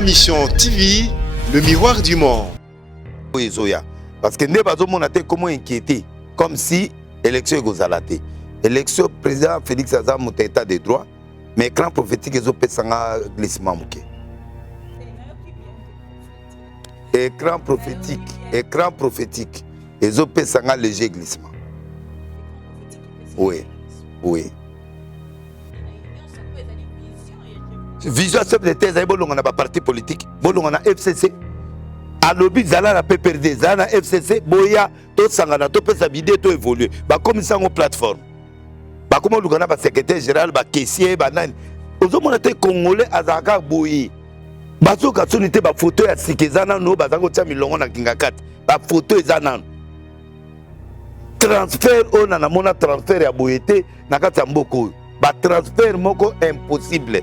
Mission TV, le miroir du monde. Oui, Zoya. Parce que nous avons comment inquiéter, comme si l'élection est gozalate. L'élection président Félix Azam est état de droit, mais écran prophétique est un glissement. Écran prophétique, ils ont un léger glissement. Oui, oui. Vision chef de thèse, on a pas parti politique, on a FCC. À l'objet de la PPRD, Zana FCC, Boya, tout sangana, tout peut s'habiller, tout évoluer. Bah comme ça, on plateforme. Bah comme on a secrétaire général, bah caissier, bah nan. Aux hommes on était congolais à Zaka Boyi. Bah so quand on était bah photo à Sikezana, no bah zango tia milongo na kingakat. Bah photo Zanan. Transfert on a mona transfert à Boyete, nakata mboko. Bah transfert moko impossible.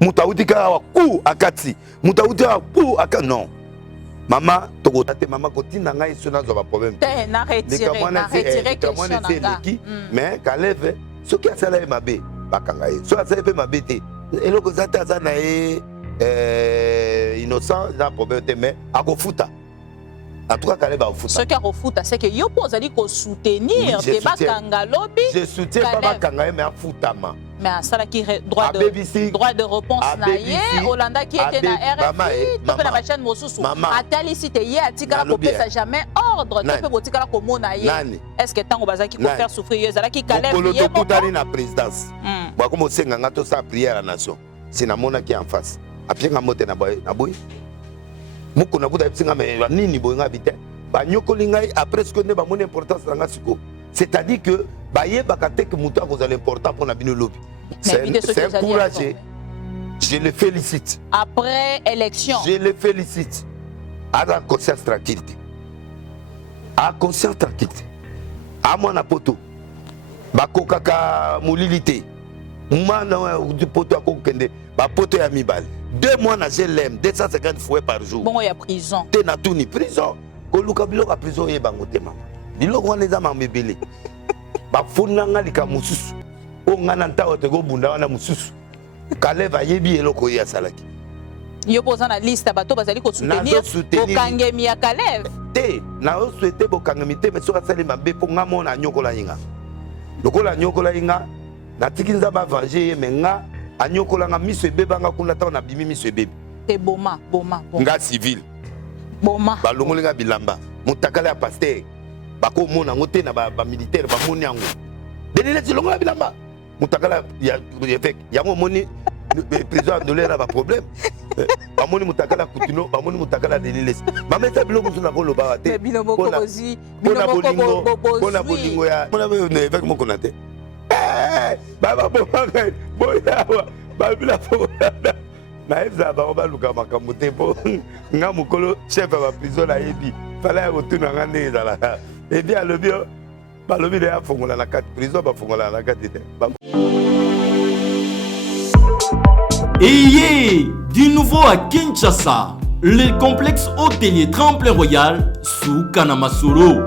Mutaoutika wa ku akati. Mutaoutika wa ku akati non. Maman, tu maman continue à sur nos problèmes. Na retirer mais Kaleve, ce qui a salé ma bé, bakangaye. Soit ça fait ma bête. Et le cosata zana innocent, n'a problème mais à Gofuta. En tout cas, Kaleve à Futa. Ce qui a Gofuta, c'est que yo pose ali ko soutenir des bakangalobi. Je soutiens pas bakangaye mais à Futama. Mais à ça qui droit de réponse naïe Hollanda qui était na RFI to pe na chaîne mosusu atali cité hier atika ko pesa jamais ordre to pe botika ko mona ye est-ce que tango bazaki ko faire souffrir ezala ki Caleb ye ko tali na présidence ba ko mosenga ngato sa prière à la nation c'est na mona qui en face apienga mote na boy muko na kuda epsinga me nini boyanga bité ba nyokoli ngai après ce que ne ba mon importance na ngasiko c'est-à-dire que baye bakate que muto ko za l'important pour na bino lobi. C'est encouragé. Je le félicite. Après élection. Je le félicite. À la conscience tranquillité. À conscience tranquillité. À mon apoto. Bako kaka moulilité. Mana du poto à kokende. Ba poto ya mibal. 2 mois na GLM, 250 fois par jour. Bon, il y a prison. Te na tout ni prison. Ko luka biloko prison ye bangote mama. Biloko wana za mamebele. Ba funanga lika mususu. On a entendu que bunda wana mususu Kaleva yebi eloko ya salaki yo poza na liste bato bazali ko soutenir bokangemi ya Kaleva te na o souhaiter bokangemi te mais so asali mabe po nga mona nyokola yinga lokola nyokola yinga na tikinza ba venger menga anyokola nga miso ebebanga kuna ta na bimi miso ebebe te boma nga civil boma balongolinga bilamba mutakala ya pasteur bako mona ngote na ba militaire ba moni yango denile tilongola bilamba mutakala ya évêque yango moni président de l'air a problème ba moni mutakala kutino ba moni mutakala deliles mama esa biloko suna ko loba te biloko bozi bona bolingo ya mona évêque moko na te baba bomanga boya ba bila fo na eza ba ba luka makambo te po nga mukolo chef ba prison la yebi fala ya kotuna nga nde ezala et bien le bio balobi de ya fongola na kati prison ba fongola na kati te. Ayez du nouveau à Kinshasa, le complexe hôtelier Tremplin Royal sous Kanamasoro.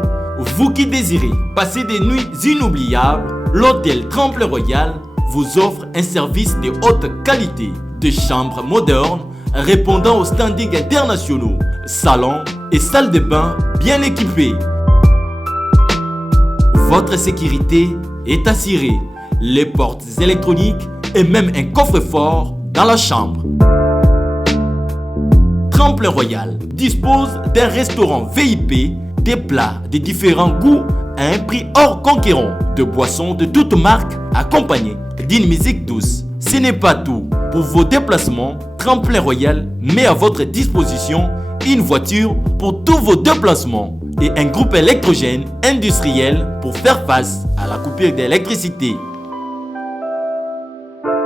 Vous qui désirez passer des nuits inoubliables, l'hôtel Tremplin Royal vous offre un service de haute qualité, de chambres modernes répondant aux standings internationaux, salons et salles de bain bien équipées. Votre sécurité est assurée, les portes électroniques et même un coffre-fort dans la chambre. Tremplin Royal dispose d'un restaurant VIP, des plats de différents goûts à un prix hors conquérant, de boissons de toutes marques accompagnées d'une musique douce. Ce n'est pas tout. Pour vos déplacements, Tremplin Royal met à votre disposition une voiture pour tous vos déplacements et un groupe électrogène industriel pour faire face à la coupure d'électricité.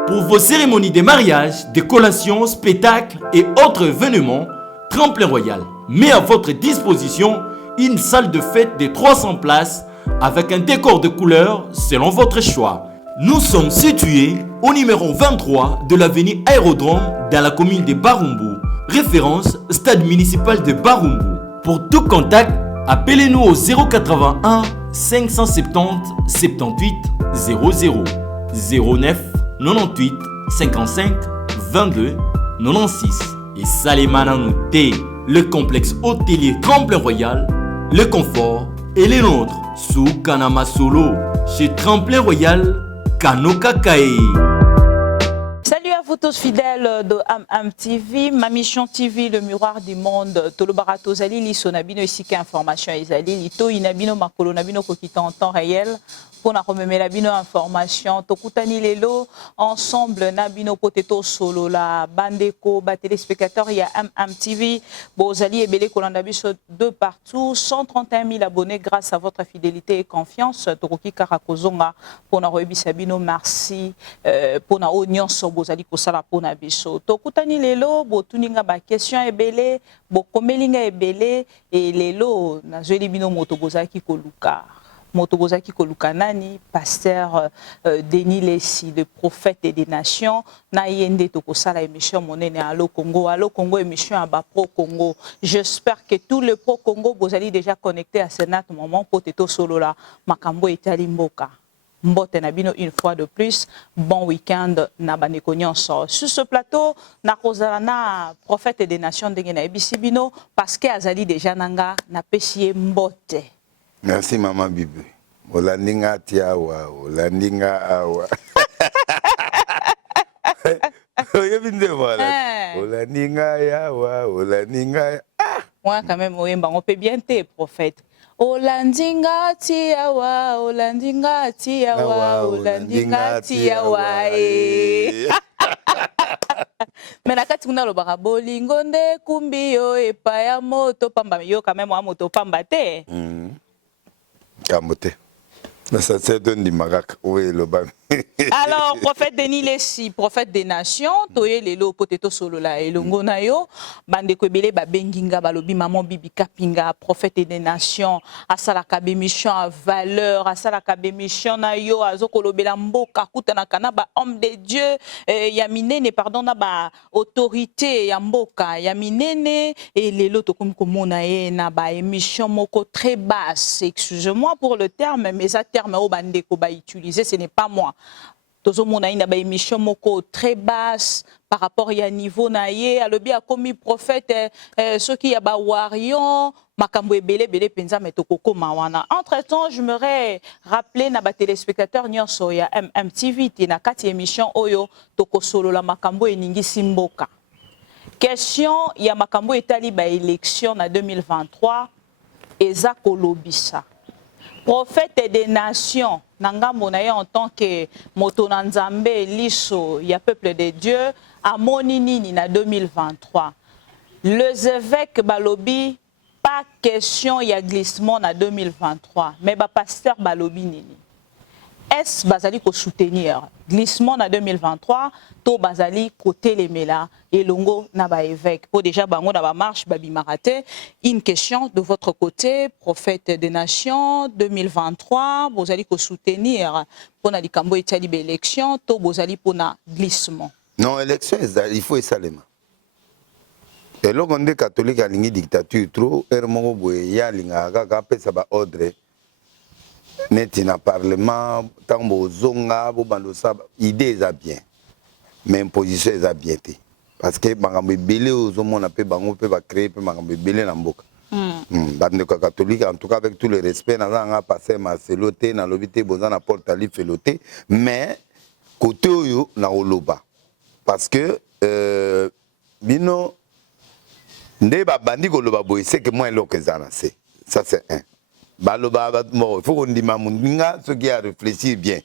Pour vos cérémonies de mariage, de collations, spectacles et autres événements, Tremplin Royal met à votre disposition une salle de fête de 300 places avec un décor de couleurs selon votre choix. Nous sommes situés au numéro 23 de l'avenue Aérodrome dans la commune de Barumbu. Référence Stade municipal de Barumbu. Pour tout contact, appelez-nous au 081 570 78 00 09 98 55 22 96 et Salemananté, le complexe hôtelier Tremplin Royal, le confort et les nôtres sous Kanama Solo chez Tremplin Royal, Kanoka Kae. Salut à vous tous fidèles de AmTV, ma mission TV, le miroir du monde. Tolobarato Zali, Lisonabino, ici qu'information Zali, Lito, Inabino, Makolo, Nabino, Kokita en temps réel. Pour na remémer la bino information tokutani lelo ensemble nabino poteto solo la bandeko ba téléspectateurs il y a AmTV bozali ebele kolanda biso de partout 131 000 abonnés grâce à votre fidélité et confiance tokoki karakozonga pour na roebisa bino merci pour na onionso bozali kosala pour na biso tokutani lelo botuninga ba question ebele bokomelinga ebele et lelo na zweli bino moto bozaki koluka Motobozaki Kolukanani, pasteur Denis Lessi, le prophète des nations, na yende tokosala émission monene Allo Congo émission à Pro Congo. J'espère que tout le Pro Congo vous allez déjà connecté à ce moment poteto solo la makambo etali mboka. Mbote nabino une fois de plus, bon week-end na baneko nyonso. Sur ce plateau, na kozala na prophète des nations ndengena ebisibino parce que azali déjà nanga na pesie mbote. Merci maman Bibi. Olandinga tiawa, olandinga awa. Oyebinde voilà. Olandinga yawa, olandinga. Moi quand même on peut bien te prophète. Olandinga tiawa, olandinga tiawa, olandinga tiawa. Mais na kati kuna lobaka bolingo nde kumbi yo epa ya moto pamba yo quand même wa moto pamba te. Kamote. Ça c'est de Marak. Oui, le bas. Alors, prophète Denis Lessi, prophète des nations, toye lelo poteto solo la elongo na yo, bande ko belé ba benginga balobi maman bibi kapinga, prophète des nations, asala kabe mission à valeur, asala kabe mission na yo azokolobela mboka kutana kana ba homme de Dieu, ya minene pardon na ba autorité ya mboka, ya minene et lelo to comme komona e na ba émission moko très basse, excusez-moi pour le terme mais ça terme au bande ko ba utiliser ce n'est pas moi. Tozo mona ina ba émission moko très basse par rapport à niveau naie alobi a commis prophète ceux qui ya ba warion makambo ebele bele penza metoko koma wana. Entre-temps, je me rappelé na ba téléspectateurs nyonso ya MTV ti na kati émission oyo toko solo la makambo eningi simboka. Question ya makambo etali ba élection na 2023 eza kolobisa. Prophète des nations, Nangambo na ye en tant que Motonanzambe, Liso, ya peuple de Dieu, à Moninini na 2023. Les évêques Balobi, pas question ya glissement na 2023, mais ba pasteur Balobi nini. Est-ce Bazali ko soutenir glissement na 2023 to Bazali côté les mela et longo na ba évêque pour déjà bango na ba marche babi maraté une question de votre côté prophète des nations 2023 Bazali ko soutenir pour na likambo etali ba élection to Bazali pour na glissement. Non, élection il faut esalema. Et le monde catholique a lingi dictature trop ermongo boye ya linga kaka pesa ba ordre. Neti na parlement tambo zonga bo bando sa idée eza bien mais imposition eza bien te parce que bangambe belé ozomona pe bango pe ba créer pe bangambe belé na mboka bande catholique en tout cas avec tout le respect na nga passer Marcelo te na lobité boza na porte ali feloté mais côté oyo na oloba parce que bino nde ba bandi ko loba boy c'est que moi lokezana c'est ça c'est un. Baloba il faut qu'on dise mamunga ce qui a réfléchi bien.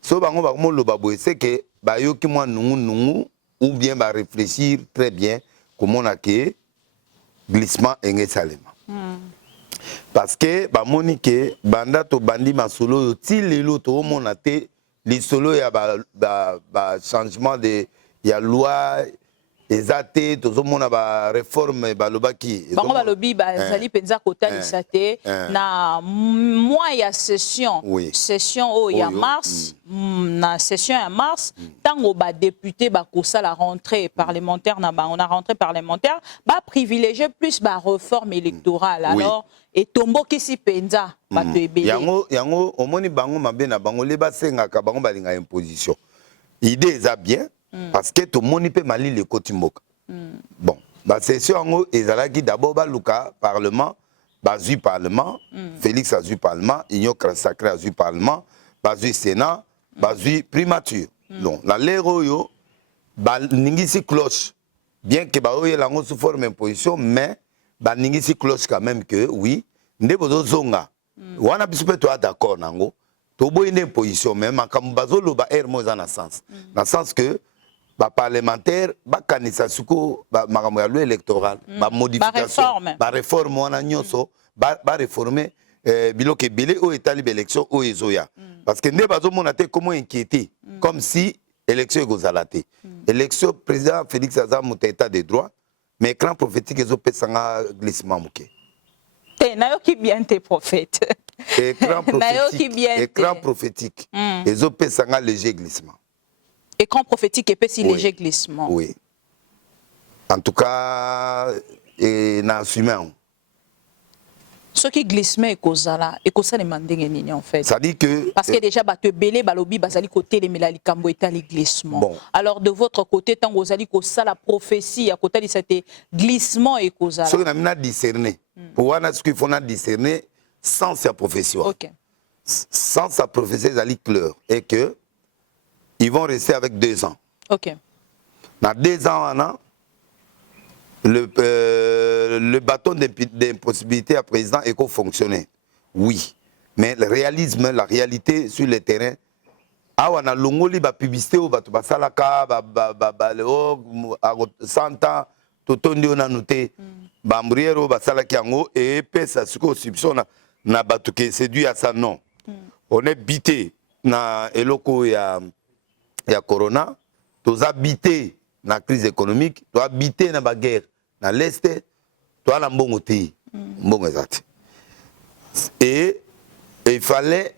So bango ba mo loba boy c'est que ba yo ki moi nungu ou bien ba réfléchir très bien comment on a que glissement engé salema. Parce que ba monique banda to bandi masolo ti lelo to mona te li solo ya ba changement de ya loi les athées, tout le monde a réforme balobaki. Bango balobi bazali penza kotalisa te na mois ya session session o ya mars na session ya mars tango ba député ba kosa la rentrée parlementaire na ba on a rentrée parlementaire ba privilégier plus ba réforme électorale alors et tombo kisi penza ba to ebele yango omoni bango mabe na bango le ba senga ka bango balinga imposition idée eza bien parce que tout le monde peut mali le côté mboka. Bon, Ba session ngo ezalaki d'abord ba luka parlement, bazui parlement, Félix azui parlement, Union sacré azui parlement, bazui sénat, bazui primature. Donc la lero yo ba ningisi cloche bien que ba oye lango sous forme imposition mais ba ningisi cloche quand même que oui, ndebo zonga. Wana biso pe to d'accord nango. To boye une imposition mais makambo bazolo ba ermo za na sens. Dans le sens que ba parlementaire ba kanisa suko ba makambo ya loi électorale ba modification ba réforme wana nyonso ba réformer biloko ebele o etali ba élection o ezoya parce que ne bazo mona te comment inquiéter comme si élection egozala te élection président Félix Azam moto état de droit mais écran prophétique ezo pesanga glissement moké te nayoki bien te prophète écran prophétique ezo pesanga léger glissement. Écran prophétique et petit léger glissement. Oui. En tout cas, na assumé. Ce qui glissement est causala, et ça demande en fait. Ça dit que parce que déjà te belé balobi bazali côté les melali kambo etali glissement. Bon. Alors de votre côté tant vous allez que ça la prophétie à côté de cet glissement et causala. Ce qu'on a mis à discerner. Pour voir ce qu'il faut discerner sans sa prophétie. OK. Sans sa prophétie zali clair et que ils vont rester avec 2 ans. OK. Dans 2 ans, le bâton d'impossibilité à président est fonctionner. Oui. Mais le réalisme, la réalité sur le terrain, on a l'ongoli ba publicité ou ba salaka ba leo santa totondi ona noté ba mbriero ba salaki yango et pesa suko soupçon na batu ke séduit à ça non. On est bité na eloko ya corona, tous habités dans la crise économique, tous habités dans la guerre dans l'Est, tous à la mbongoté, et il fallait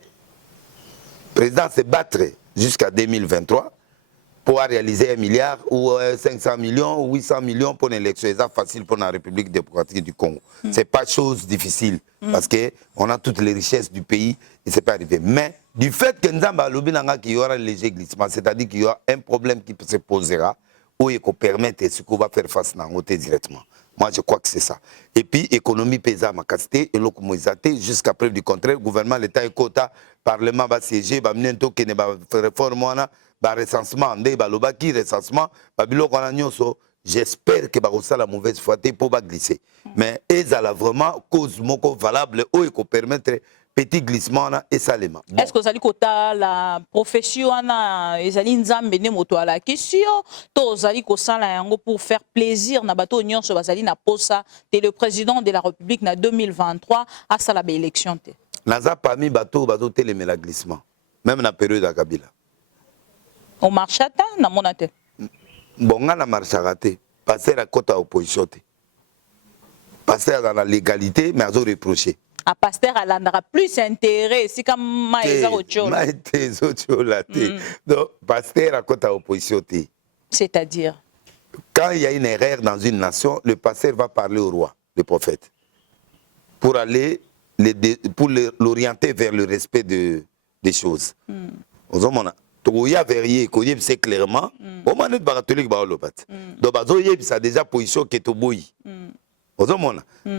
le président se battre jusqu'à 2023 pour réaliser 1 milliard ou 500 millions ou 800 millions pour l'élection. C'est facile pour la République démocratique du Congo. Ce n'est pas chose difficile parce qu'on a toutes les richesses du pays et ce n'est pas arrivé. Mais du fait que nous avons qu'il y aura un léger glissement, c'est-à-dire qu'il y aura un problème qui se posera où il faut permettre ce qu'on va faire face à l'autre directement. Moi, je crois que c'est ça. Et puis, économie paysanne, ma capacité, et l'occupation jusqu'à preuve du contraire, le gouvernement, l'État et quota, parlement va siéger, va mener un taux qui n'est pas réforme, va recensement, va l'obaki, recensement, va biloko na nyonso. J'espère que ça la mauvaise foi pour glisser. Mais ils ont vraiment cause valable où il faut permettre petit glissement et salement. Bon. Est-ce que vous allez côté la profession ils allez nzambe ne moto à la question to vous allez pour faire plaisir na bato union sur bazali na posa le président de la République na 2023 à ça la élection té. Naza parmi bato télémé la glissement même na période à Kabila. On marche à na monate. Bon na marche à raté passer à côté opposition té. Passer dans la légalité mais à reprocher. A pasteur alandra plus intérêt si comme maïza autre donc pasteur à côté opposition. C'est-à-dire quand il y a une erreur dans une nation, le pasteur va parler au roi, le prophète, pour aller pour l'orienter vers le respect des choses. Aux hommes on a vérifié c'est clairement au moment de catholique ba lobat. Donc bazoye ça déjà position qui est au boyi.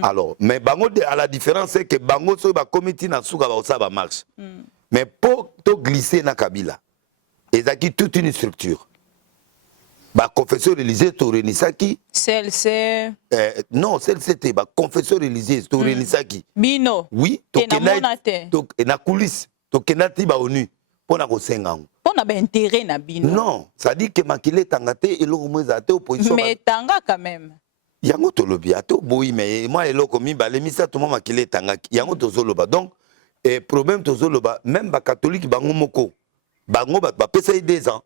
Alors, mais bango à la différence c'est que bango so ba comité na suka ba ça ba marche. Mais pour to glisser na Kabila, ils ont toute une structure. Ba confesseur religieux to renisaki. Celle-ci non, celle-ci ba confesseur religieux to renisaki. Bino. Oui, to kenate. To na coulisse, to kenati ba onu pour na ko sengango. On a bien intérêt na bino. Non, ça dit que makile tangate et lo mozaté opposition. Mais tanga quand même. Yango tolobi ato boyi mais moi eloko mi ba lemisa to mama kile tangaki yango tozoloba donc problème tozoloba même ba catholique bango moko bango ba pesa 2 ans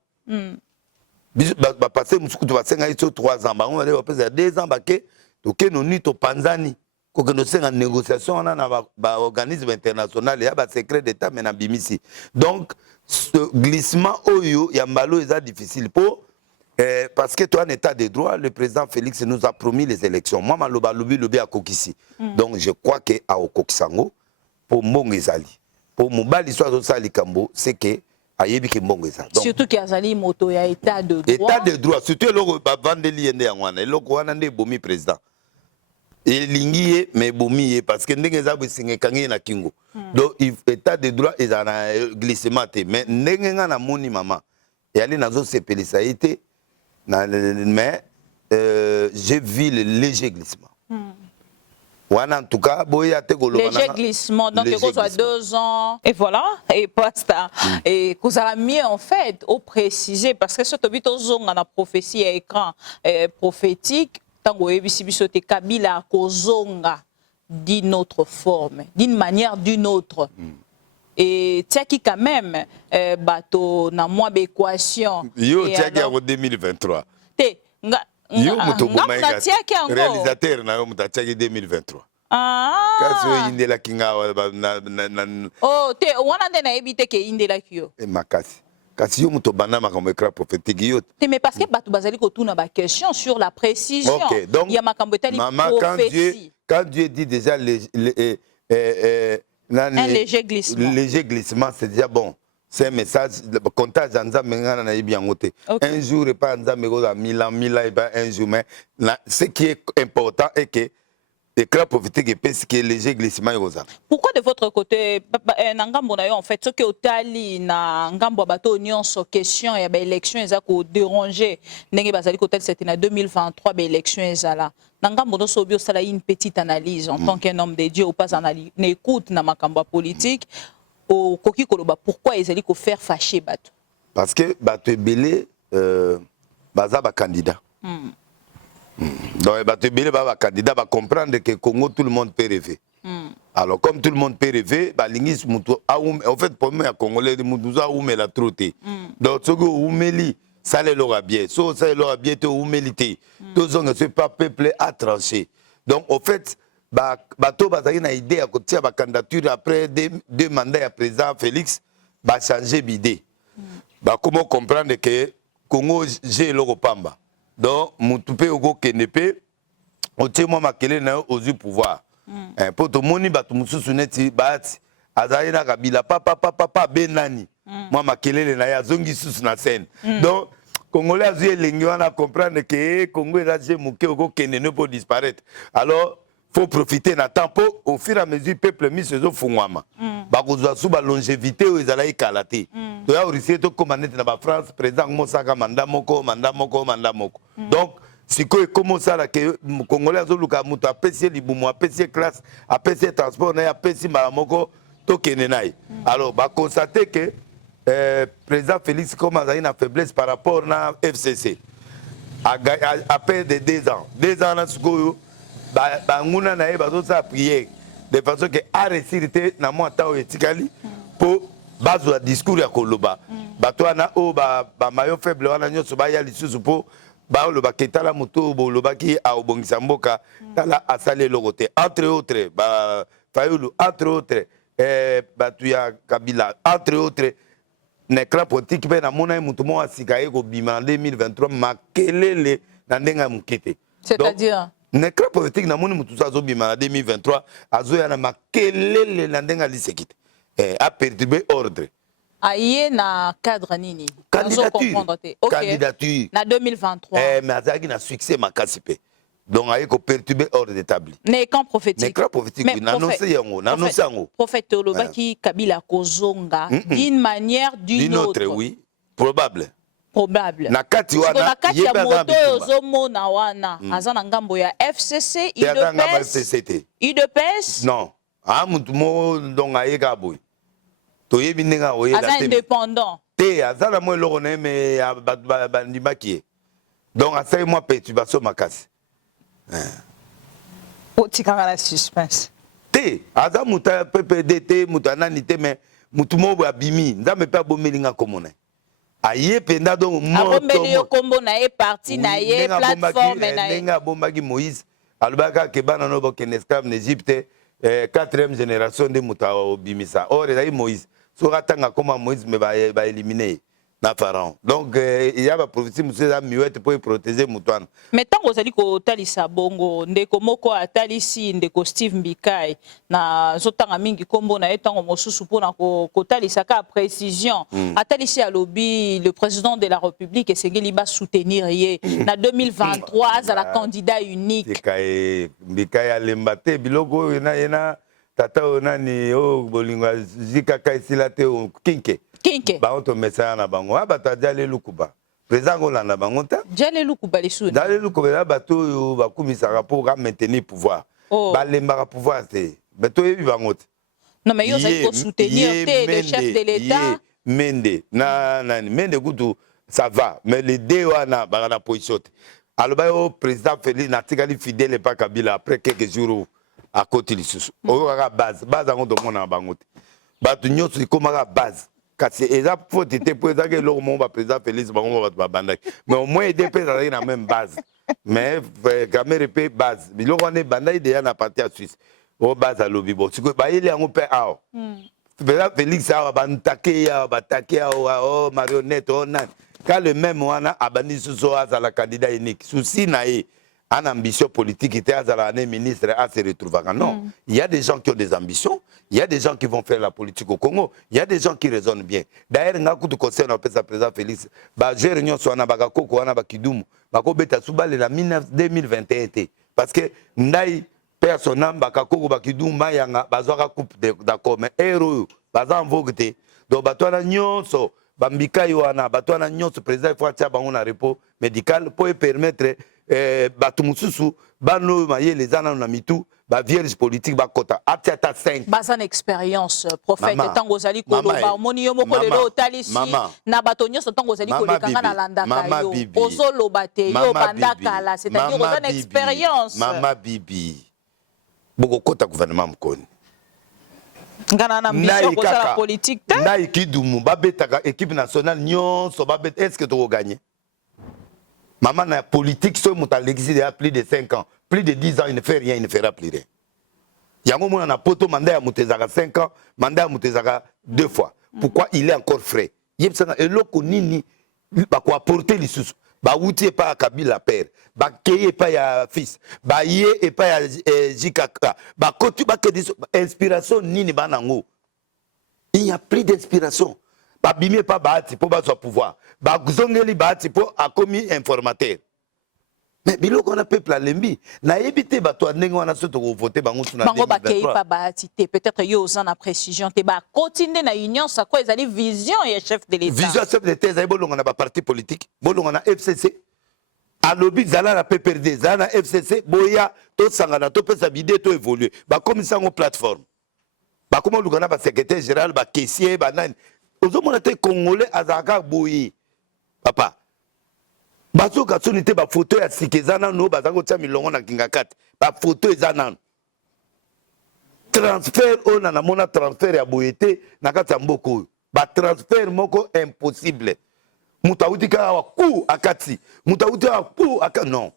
ba passer musuku to ba senga ito 3 ans bango ba pesa 2 ans ba ke to ke no ni to panzani ko ke no senga négociation na ba organisme international ya ba secret d'état mais na bimisi donc ce glissement oyo ya mbalo est difficile pour parce que toi, en état de droit, le président Félix nous a promis les élections. Moi, je suis à Kokisi. Donc, je crois qu'à Okokisango, pour Mongezali, pour Moubali, soit Sali Kambo, c'est que ayebi ke mbongo eza. Surtout qu'il y a une moto ya état de droit. État de droit, surtout eloko bavandeli yende yangwana, eloko wana nde bomi président. Elingi ye mais bomi ye parce que ndenge eza bisinge kangi na kingo. Donc état de droit eza na glissement te, mais ndenge nga na moni mama. Et aller nazo sepelisa été mais j'ai vu le léger glissement. En tout cas, léger glissement, donc il soit 2 ans. Et voilà, et basta. Et qu'on a mis en fait au préciser, parce que ce que tu as la prophétie à écran prophétique, tant que Kabila kozonga d'une autre forme, d'une manière d'une autre. Et tiens qui quand même bateau na moins d'équation. Yo tiens en 2023. Yo réalisateur na yo mutachaki 2023. Kasi yo indela kinga oh te wana de na ebite ke indela kyo. E makasi. Kasi yo muto bana makambo écran prophétique yo. Mais parce que batu bazali ko tuna ba question sur la précision. Okay, donc il y a makambo etali prophétie. Quand Dieu dit déjà un léger glissement. Léger glissement, c'est déjà bon. C'est un message, le comptage un jour et pas mille ans, et pas un jour. Mais ce qui est important est que l'écran prophétique est parce que léger glissement est aux. Pourquoi de votre côté, en fait, ce que Otali na ngambo bato nyonso question ya ba élection eza ko déranger ndenge bazali ko tel c'était en 2023 ba élection ezala. Ngambo no sobio sala une petite analyse en tant qu'un homme de Dieu ou pas analyse n'écoute na makambo politique. Au Koki Koloba, pourquoi ils allaient faire fâcher Bato? Parce que Bato Ebele, baza ba candidat. Donc Bato Ebele ba candidat va comprendre que Congo tout le monde peut rêver. Alors comme tout le monde peut rêver, ba lingis mutu en fait pour moi congolais mutu za oume la troté. Donc ce que oumeli ça les l'aura bien. So ça l'aura bien te oumelité. Tous on ne se pas peuplé à trancher. Donc en fait bato bazaki na idée à côté ba candidature après deux mandats à président Félix ba changer d'idée. Ba comment comprendre que Congo j'ai le pamba. Donc mutupe ogo kenepe o temo makele na au pouvoir. Pour tout moni bato mususu neti baati azali na kabila papa benani. Moi makele na ya zongi susu na scène. Donc Congolais azu elengi wana comprendre que Congo est muke ogo kenene pour disparaître. Alors faut profiter na temps pour au fur et à mesure peuple mis se fungwama ba kozwa sous ba longévité o ezala ikalate to ya risque to commander na ba France président Mosaka manda moko donc siko e comment ça là que congolais azoluka muto apesi libumu apesi classe apesi transport na apesi moko to kenenai alors ba constater que président Félix comme a une faiblesse par rapport na FCC après de 2 ans na siko banguna na ye bazosa prier de façon que a récité na moi taw etikali pour bazo la discours ya koloba bato na o ba mayo faible wana nyoso ba ya lisusu po ba loba ketala moto bo loba ki a obongisa mboka tala asale logote entre autres ba Fayulu entre autres batu ya Kabila entre autres nekra politique pe na mona mutu mo asika ye ko bima 2023 makelele na ndenga mukete c'est-à-dire Nekra politique na moni mutu sazo bima na 2023 azo ya na makelele na ndenga lisekite a perturbé ordre aye na cadre nini candidature na 2023 mais azaki na succès makasi pe donc aye ko perturber ordre établi nekra prophétique na annoncer yango prophète olobaki Kabila kozonga d'une manière d'une autre oui probable na kati wana yeba moto ozomona wana azana ngambo ya FCC IDPS non mutu mo donc ayeka boy to yebi ndinga oyela te indépendant te azana mo eloko na me bandimaki donc asai moi perturbation makasi otikanga na suspense te aza mutu PPD te mutu anani te mais mutu mo abimi nzambe pe abomelinga komona aye penda donc abombeli yo kombo na ye parti na ye plateforme na ye nenga bombaki Moïse alobaka ke bana no bokende esclave en Égypte 4e génération de muta obimisa or ezali Moïse so katanga koma Moïse me ba éliminer na pharaon. Donc il y a ba prophétie monsieur za miwete pour protéger mutwana. Mais tant ozali ko talisa bongo ndeko moko atalisi ndeko Steve Mbikai na zotanga mingi kombo na etango mosusu pona ko talisa ka précision atalisi alobi le président de la République esengeli ba soutenir ye na 2023 azala candidat unique. Mbikai alembate biloko yena tata onani o bolingwa zikaka isilate o kinke ba onto message na bango abata jale lukuba président Hollande bango ta jale lukuba lesuni jale lukuba bato yo bakumisaka pour maintenir pouvoir ba lembaka pouvoir te bato yebi bango te non mais yo ça faut soutenir le chef de l'état Mende nani Mende kutu ça va mais les deux wana ba na position alors ba yo président Félix natikali fidèle pas Kabila après quelques jours à côté lisusu oyo kaka base yango tomona bango te bato nyonso ekomaka base kasi eza faute te po ezaka eloko moko baprésident Félix bango bato babandaki mais au moins EDP ezalaki na même base mais Kamere mpe base biloko wana ebandaki deya na parti ya Suisse oyo base alobi bo sikoyo bayeli yango mpe awa président Félix awa bantake yawa batake awa o marionnette o nani ka le même wana abandi susu azala candidat unique souci na ye en ambition politique, il y ministre à se retrouver. Non, il y a des gens qui ont des ambitions, il y a des gens qui vont faire la politique au Congo, il y a des gens qui raisonnent bien. D'ailleurs, il y a un conseil dans le président Félix. J'ai réunion sur Nabagako, Kidoum, Bakobeta Soubal et la 2021. Parce que Ndaï, personne, Bakako, Bakidoum, Mayanga, Bazora coupe d'accord, mais héros, Bazan Vogte, donc Batouana Nyonso, Bambika Yoana, Batouana Nyonso, président, il faut avoir un repos médical pour permettre. Batumususu bano maye les ana na mitu ba vierge politique ba kota atiata 5 bazan expérience prophète tango zali ko ba moni yo moko lelo talisi na batonyo so tango zali ko lekanga na landaka yo ozolo bate yo bandaka la c'est-à-dire bazan expérience mama bibi boko kota gouvernement mkoni ngana na mission ko la politique te na ikidumu ba betaka équipe nationale nyonso ba bet est-ce que to gagner. Maman, la politique, ce mot existe depuis plus de 5 ans. Plus de 10 ans, il ne fait rien, il ne fera plus rien. Il y a un moment où on a poto mandat à Moutezaka 5 ans, mandat à Moutezaka 2 fois. Pourquoi il est encore frais? Il y a un loko nini, bah quoi porter les sous, bah outil pas à Kabila père, bah keye pas ya fils, bah yé et pas ya Jikaka, bah kotu bah que des inspiration nini banango. Il n'y a plus d'inspiration. Babimé pas bâti pour battre pouvoir. Bagzongeli bâti pour a commis informateur. Mais bilo qu'on a peuple à l'embi. Na évité bato ndenge wana soto ko voter bango tuna 2023. Bango bakei pas bâti te peut-être yo za na précision te ba continuer na union ça quoi ezali vision et chef de l'état. Vision chef de l'état ezali bolonga na ba parti politique, bolonga na FCC. Alobi zala na PPRD, zala na FCC boya to sangana to pesa bidé to évoluer. Ba comme ça en plateforme. Ba comment lugana ba secrétaire général ba caissier ba nani. Ozomona te congolais azaka boyi papa bazo katsoni te ba photo ya sikezana no bazango tia milongo na kingakati ba photo ezana transfert on na mona transfert ya boyete na kati ya mboko ba transfert moko impossible mutauti ka wa ku akati mutauti wa ku aka non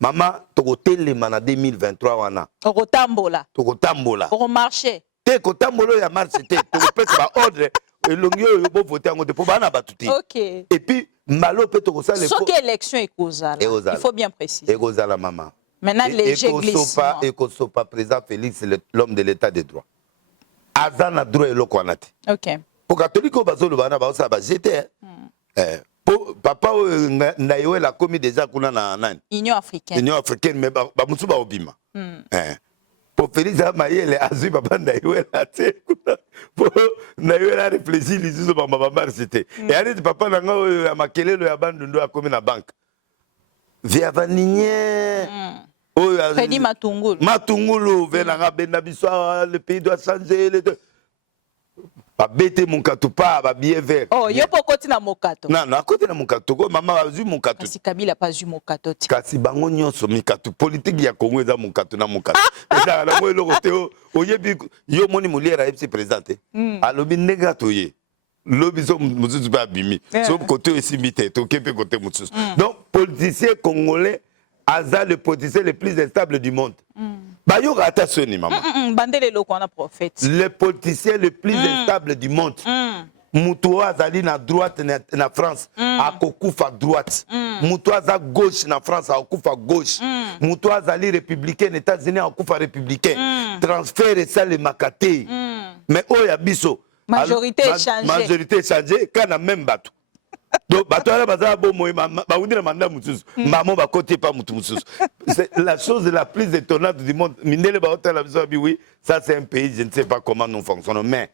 mama tokotelema na 2023 wana tokotambola oko marcher te kotambola ya marche te tokopesa ba ordre elongi oyo bo voter yango te po bana batuti. OK. Et puis malo pe to ça les so que élection est causale. Il faut bien préciser. Et la maman. Maintenant léger glissement. Et ko sopa président Félix l'homme de l'état de droit. Azana droit eloko anati. OK. Pour catholique bazolo bana ba ça ba jeter. Papa na la commis déjà kuna na nani? Union africaine mais ba musu ba obima. Pour Félix Amayele azu papa na te pour na la réfléchir les sous papa c'était et allez papa na nga makelelo ya bandundo a comme na banque via vanigné Freddy Matungulu venanga benda biso le pays doit changer les deux ba bete mon katupa ba billet vert oh yo pokoti na mokato non na koti na mokato ko mama azu mokato kasi Kabila pas zu mokato ti kasi bango nyonso mikato politique ya Congo eza mokato na mokato eza na mo eloko te oyebi yo moni muliera FC présenté alobi ndenge atoye lobi so mususu ba bimi so côté esimbi te to kepe côté mususu donc politicien congolais aza le politicien le plus instable du monde. Bayo attention maman. Bandele loko na prophète. Le politicien le plus instable du monde. mutu azali na droite na France akokufa droite mutu aza gauche na France akokufa gauche mutu azali républicain na États-Unis akokufa républicain transfert esalemaka te mais oyo ya biso majorité échangée kana même bato donc bato wana baza bomoyi baundi na manda mosusu mbamo bakoti pa mutu mosusu c'est la chose la plus étonnante du monde mindele baotala biso babi oui ça c'est un pays je ne sais pas comment nous fonctionnons mais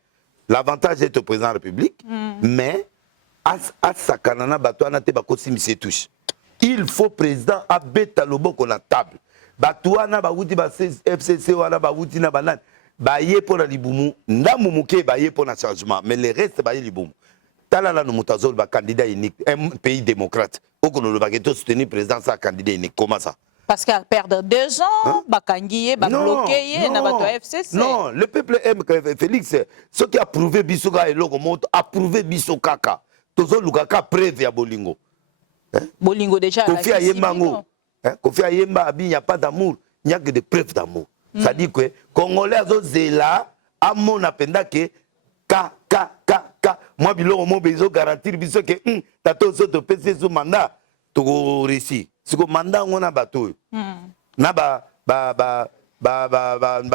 l'avantage est au président de la République, mais à Sakanana Batouana te bakosi mise touche. Il faut président abeta lobo qu'on a table. Batouana bawuti ba FCC wana bawuti na banane. Baye pour la libumu, ndamumuke baye pour le changement, mais le reste baye libumu. Talala no mutazol ba candidat unique, un pays démocrate. Okono le bagueto soutenir président sa candidat unique, comment ça? Parce qu'à perdre 2 ans, Bakangiye, bloqué, FCC. Non, le peuple aime Félix. Ce qui a prouvé Bissoga et Logomonte a prouvé Bissokaka. Tozo Lukaka preuve à Bolingo. Bolingo déjà. Kofi Ayembango. Kofi Ayemba, il n'y a pas d'amour, il n'y a que des preuves d'amour. Ça dit que Congolais Zela, à mon appenda que moi, Bilo, mon besoin garantir Bisso que t'as ce PC sous mandat, tu réussis. C'est que mandat on a bateau. Na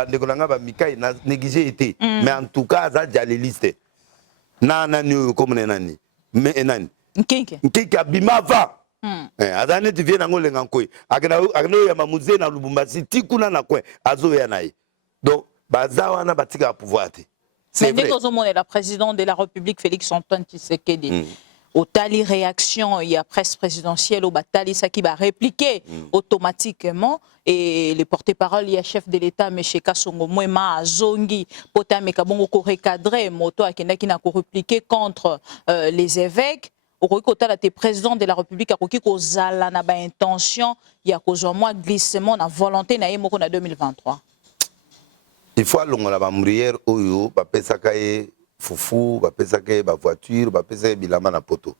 ndeko nanga ba mikai na négligé été. Mais en tout cas ça déjà liste. Na nani comme nani. Mais nani. Nkeke abimava. Azane tu viens nango lenga nkoi. Agna ya mamuze na Lubumbashi tikuna na kwe azo ya nayi. Donc bazawa na batika pouvoir te. Mais dès que la présidente de la République Félix Antoine Tshisekedi au tali réaction, il y a presse présidentielle au Batali, ça qui va répliquer automatiquement. Et le porte-parole, il y a chef de l'État, M. Kassongo Mwema Zongi, Pota Mekabongo ko recadré, Moto Akenda qui n'a qu'à répliquer contre les évêques. Au côté de président de la République, à côté ko zala na ba intention, il y a cause moi glissement na volonté na yemoko na 2023. Il faut alonga la bambrière oyo ba pesakaye fufu bapesaka ba voiture bapesaka bilama na poto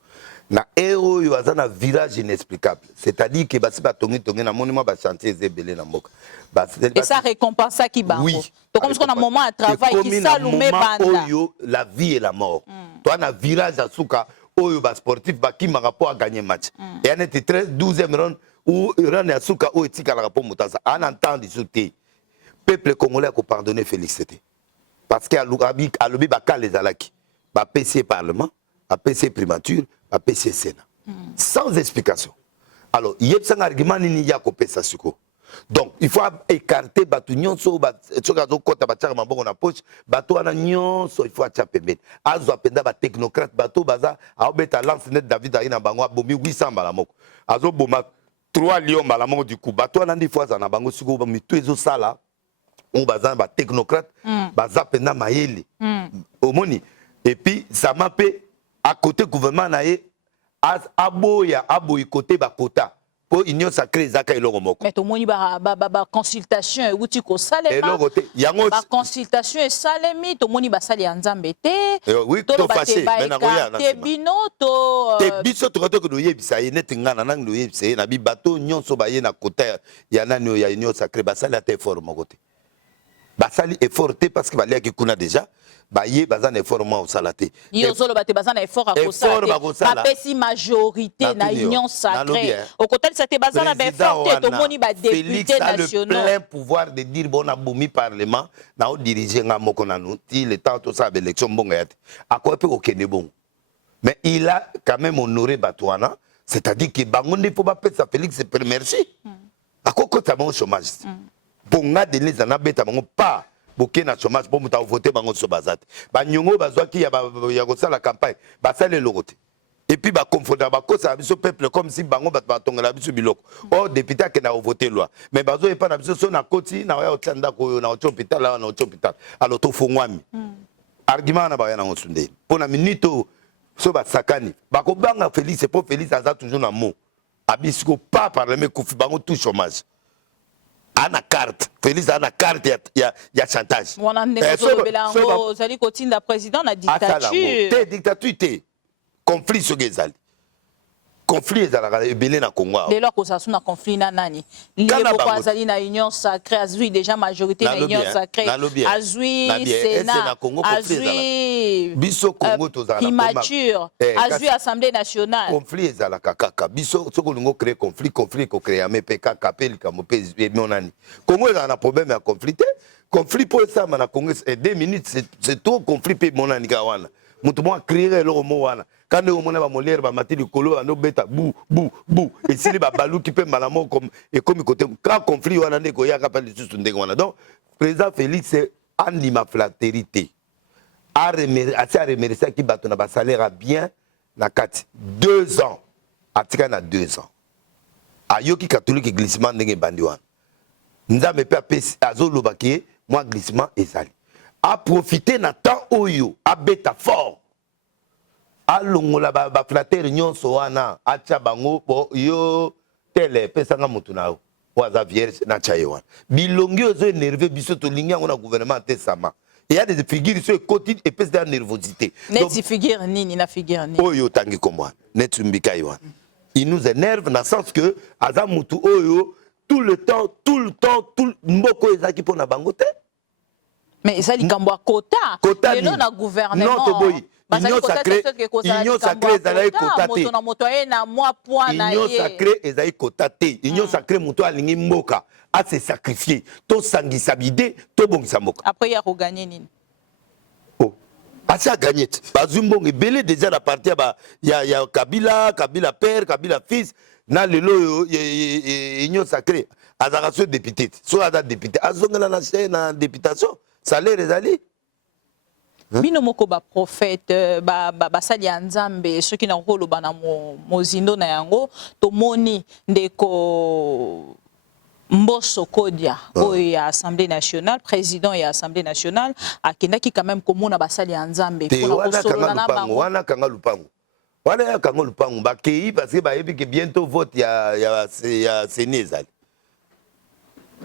na ero yo azana virage inexplicable c'est-à-dire que basi batongi na monument ba chantier zebele na mboka et ça récompense qui ba oui donc comme ce qu'on a moment à travail qui s'allume banda oyo la vie et la mort toi na virage asuka oyo ba sportif ba ki marapo a gagner match et en était 12e round ou round asuka o etika la rapport mutasa en entendre sauter peuple congolais ko pardonner Félix Tété. Parce qu'à l'Ugabi, à l'Ubi, les alaki, PC Parlement, PC Primature, PC Sénat. Sans explication. Alors, il y a un argument qui n'y a qu'au Pessasuko. Donc, il faut écarter Batunion, il faut technocrate, bateau, baza, à obéta lance net David Aïna Bango, bomi 800 balamok. Azo boma 3 lions balamok du coup. Bateau, on a dit fois, en Bango, suko, mais tous les autres là. On baza ba technocrate baza pena maeli omoni et puis ça m'a fait à côté gouvernement naé aboya aboy côté ba quota pour union sacrée zaka eloko moko mais to moni ba consultation outi ko salema ba consultation et salemi to moni ba sali nzambe te oui to fâché mais na koya na te bino to te biso to ko do yebisa ye net ngana nang do yebisa na bi bateau nyonso ba ye na quota ya nani ya union sacrée ba sali ate fort moko te basali effort parce que balia ki kuna déjà baye bazana effort mo salate yo solo bate bazana effort à kosala pesi majorité na union sacrée au côté de cette bazana ba effort to moni ba député nationaux plein pouvoir de dire bon abomi parlement na o diriger nga moko na nous ti le temps to sa élection bonga yate akope ko kene bon mais il a quand même honoré Batouana c'est-à-dire que bangonde faut ba pesa Félix merci akoko ta bon chômage bonga de les anabeta bango pas boké na chômage bon muta voter bango so bazate ba nyongo bazwa ki ya ko sala campagne ba sale lokote et puis ba confondre ba ko sa biso peuple comme si bango ba tongela biso biloko oh député que na voter loi mais bazo e pas na biso so na koti na ya otanda ko na hôpital là na hôpital alors to fongwami argument na ba ya na ngosunde pour na minute so ba sakani ba ko banga Félix pour Félix aza toujours na mot abisko pas parlement ko bango tout chômage. Ana carte Félix ana carte ya chantage on a négocié belango zali kotinda président na dictature te dictature te conflit sur gezali conflit ezalaka ebele na Congo. Dès lors que ça soit un conflit na nani. Lié beaucoup azali na union sacrée, azui déjà majorité na union sacrée. Azui Sénat, azui biso Congo tozala primature, azui Assemblée nationale. Conflit ezalaka kaka. Biso soko lingo créer conflit ko créer mais PK kapel ka mopé nani. Congo ezala na problème ya conflit. Conflit pour ça na Congo 2 minutes c'est tout conflit pe monani ka wana. Mutu mo créer le mo wana. Quand on a molère ba mati du colo no beta bou et si les babalou qui peut malamo comme et comme côté quand conflit wana ndeko ya kapel susu ndeko wana. Donc président Félix c'est anima flatérité a remercier qui bato na ba salaire bien na kati 2 ans atika na 2 ans ayoki catholique glissement ndenge bandi wana nzambe pe apesi azoloba ki moi glissement ezali a profiter na temps oyo a beta fort alongola ba flatter nyonso wana acha bango bo yo tele pesanga mutu nawo waza vierge na chayewa bilongi ozo énervé biso to lingi yango na gouvernement tesama il y a des figures sur côté et pèse de nervosité net figure nini na figure nini oyo tangi komwa net mbika yiwa il nous énerve dans le sens que aza mutu oyo tout le temps mboko ezaki pona bango te mais ça likambo a quota le non na gouvernement non to boyi Union sacrée ezali kotate. Union sacrée ezali kotate. Union sacrée muto alingi mboka a se sacrifier. To sangisa bide, to bongisa mboka. Après ya regagner nini? Oh. Asi a gagné. Bazumbong ebele déjà la partie ya Kabila père, Kabila fils na lelo Union sacrée azaka so député. So ada député azongela na députation. Salaire ezali bino moko ba prophète ba sali nzambe ceux qui na rolo bana mozindo na yango to moni ndeko Mbosso Kodia oyo ya Assemblée nationale président ya Assemblée nationale akendaki quand même komona ba sali nzambe pour kosolola na bango wana kanga lupango ba kei parce que ba yebi que bientôt vote ya Sénégal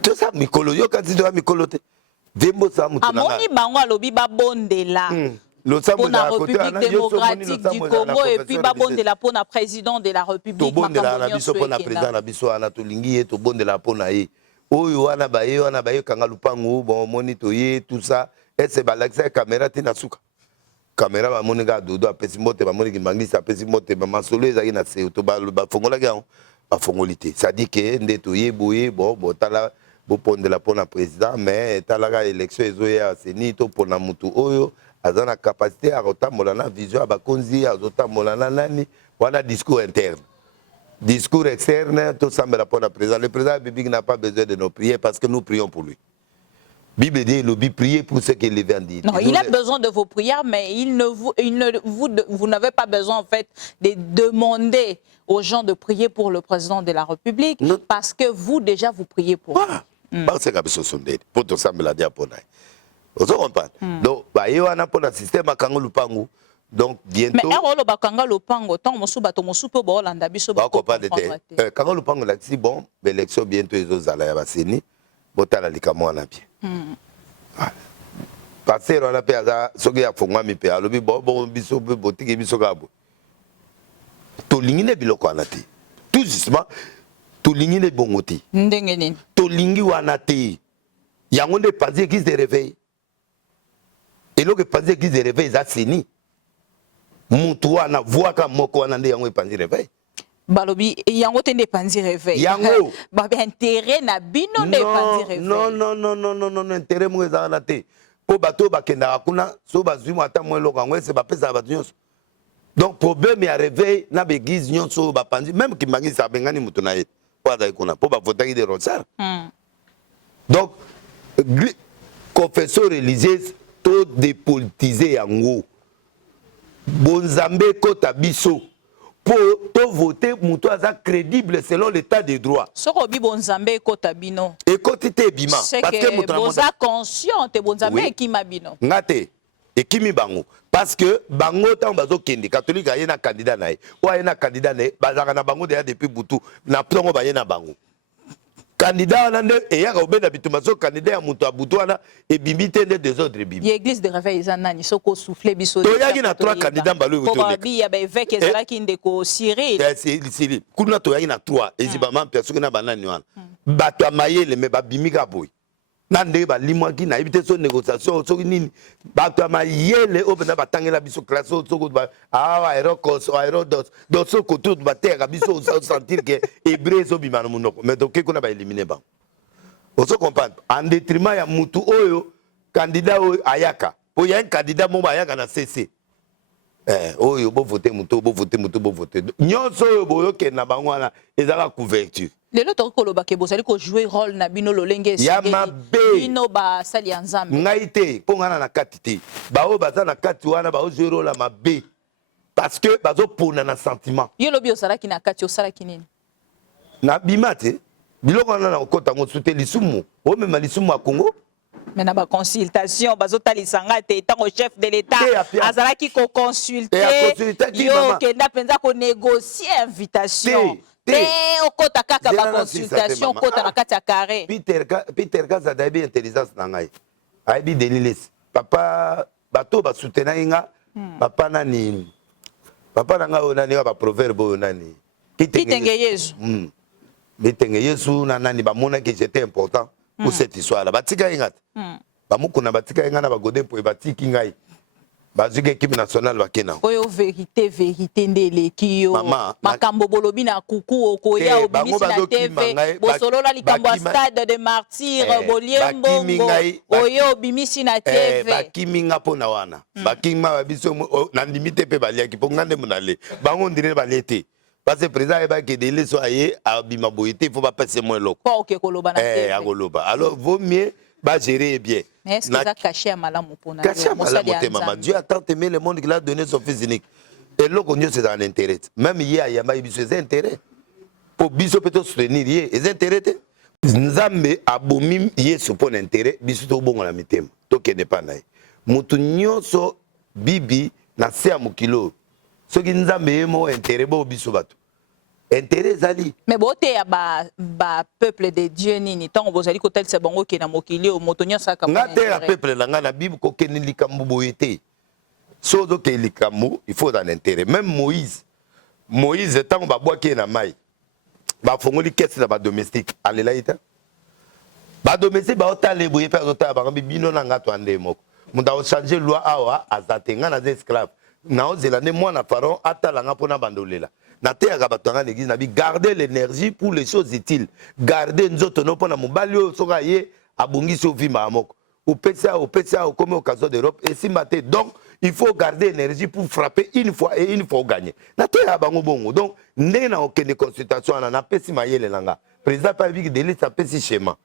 tout ça mikolo yo kanti to mikolo te amoni bango alobi babondela pour la République démocratique du Congo et puis babondela pour la président de la République babondela na biso pour la président na biso ana tolingi ye to bondela pour na ye oyo wana baye kanga lupango bon monito ye tout ça et c'est balaxa caméra tina suka caméra ba moninga dodo apesi mote ba moninga mangisa apesi mote ba masolo ezaki na se to ba fongola ga ba fongolité ça dit que ndeto ye boye bon tala pondela pona président mais talaga élection ezoya seni to pona mutu oyo azana capacité à rotambola na vision abakonzi azotambola na nani wana discours interne discours externe to sambela pona président le président bibi n'a pas besoin de nos prières parce que nous prions pour lui. Bible dit le prier pour ce qu'il vient dire. Non, il a besoin de vos prières mais vous n'avez pas besoin en fait de demander aux gens de prier pour le président de la République parce que vous déjà vous priez pour lui. Parce que biso sondé pour to sambela dia pona. Vous comprenez? Donc ba yo ana pona système akango lupango. Donc bientôt mais erolo bakanga lupango tant mosu bato mosu pe bo landa biso ba ko pas de te. Kango lupango la si bon l'élection bientôt ezozala ya baseni botala likamo wana bien. Passer on a peza soki ya fongwa mi pe alobi bon biso pe botiki biso kabo. To lingine biloko ana te. Tout justement tolingi ne bongoti ndenge nini tolingi wana te yango nde panzi église de réveil et loke panzi église de réveil za seni mutu wana voaka moko wana nde yango panzi réveil balobi yango te nde panzi réveil yango ba intérêt na bino nde panzi réveil non intérêt mo za na te po bato bakenda kuna so bazwi mo ata mo lokango ese ba pesa bato nyonso. Donc problème ya réveil na l'église nyonso ba panzi même ki mangisa bengani mutu na ye pour voter des rosars. Donc, confesseur religieux, tout dépolitisé en haut. Bonzambe kota biso. Pour voter, moutoua crédible selon l'état des droits. Sorobi bonzambe kota bino. Et côté bima. C'est que bonza conscient te bonzambe qui m'a bino. Ngate. Et qui mi bango. Parce que bango tant bazo kende catholique a yena candidat nae. Ou a yena candidat nae bazaka na bango déjà depuis butu na plongo ba yena bango. candidat nande et ya obeda bitumaso candidat ya muto abutwana et bimite de des autres bibi l'église de réveil zanani soko souffler biso to yaki na 3 candidats mbalo ko bi ya ba évêque ezala ki ndeko Cyril Cyril kuna to yaki na 3 ezibama personne na banani wana bato amayele me babimika boy nande ba limwaki na ibite so négociation so nini bato amayele obena batangela biso classe so ko ba aérocos aérodos do so ko tout ba terre biso sentir que hébreu so bimana munoko mais donc kuna ba éliminer ba on se comprend en détriment ya mutu oyo candidat oyo ayaka po ya un candidat mo ba ayaka na CC oyo bo voter mutu bo voter nyonso oyo boyo ke na bangwana ezaka couverture les autres koloba ke bozali ko jouer rôle na bino lolenge bino ba sali nzambe ngaite po ngana na katite ba o baza na kati wana ba o jouer rôle ma B parce que bazo pona na sentiment yo lobi osala ki na kati osala kinini na bimate biloko na okota ngo soutenir lisumu o même lisumu a Congo mais na ba consultation bazotalisa nga te tango chef de l'état azalaki ko consulter yo kenda penza ko négocier invitation te okota kaka ba consultation kota na kati ya carré Peter Gaza dabi intelligence na ngai aibi delilis papa bato ba soutenir nga papa nani papa nanga onani ba proverbe onani kitenge Yesu bitenge Yesu na nani ba mona que c'était important pour cette histoire là batika ingata ba mukuna batika ingana ba godin pour batiki ngai bazuke équipe nationale bakena oyo vérité ndele kiyo makambo bolobi na kuku okoya obimisi na TV bosolola likambo ya stade de martyr boliembongo oyo obimisi na TV bakiminga pona wana bakima biso na limite pe baliaki po ngande munale bango ndire balete parce que président eba ke délai so aye abima boyete il faut pas passer moins loko OK koloba na TV akoloba alors vaut mieux ba gérer bien mais est-ce que ça caché malamu pona maman Dieu a tant aimé le monde qu'il a donné son fils unique et loko nyo c'est dans intérêt même hier yamba biso c'est intérêt pour biso peut soutenir hier les intérêts nzambe abomi yesu pour intérêt biso to bongo na mitema to kende pa naye mutu nyonso bibi na se amukilo soki nzambe yemo intérêt bo biso bato intérêt zali mais bote ya ba peuple de Dieu nini tango bozali ko tel se bango ke na mokili o motonyo saka nga te ya peuple la nga na bible ko keni likambu boyete so do ke likambu il faut dans intérêt même Moïse tango ba boaki na mai ba fongoli kesi na ba domestique alela ita ba domestique ba otale boye pe otale ba bino na nga to ande moko munda o changer loi awa azate nga na esclave na ozela ne mwana pharaon atala nga pona bandolela na te ya batanga l'église na bi garder l'énergie pour les choses utiles garder nzoto no pona mobali o soka ye abungisi o vima moko au PCA au comme au caso d'Europe et si maté donc il faut garder énergie pour frapper une fois et une fois gagner na te ya bango bongo donc ndé na okende consultation na pesi mayele langa président pa bi délai sa pesi schéma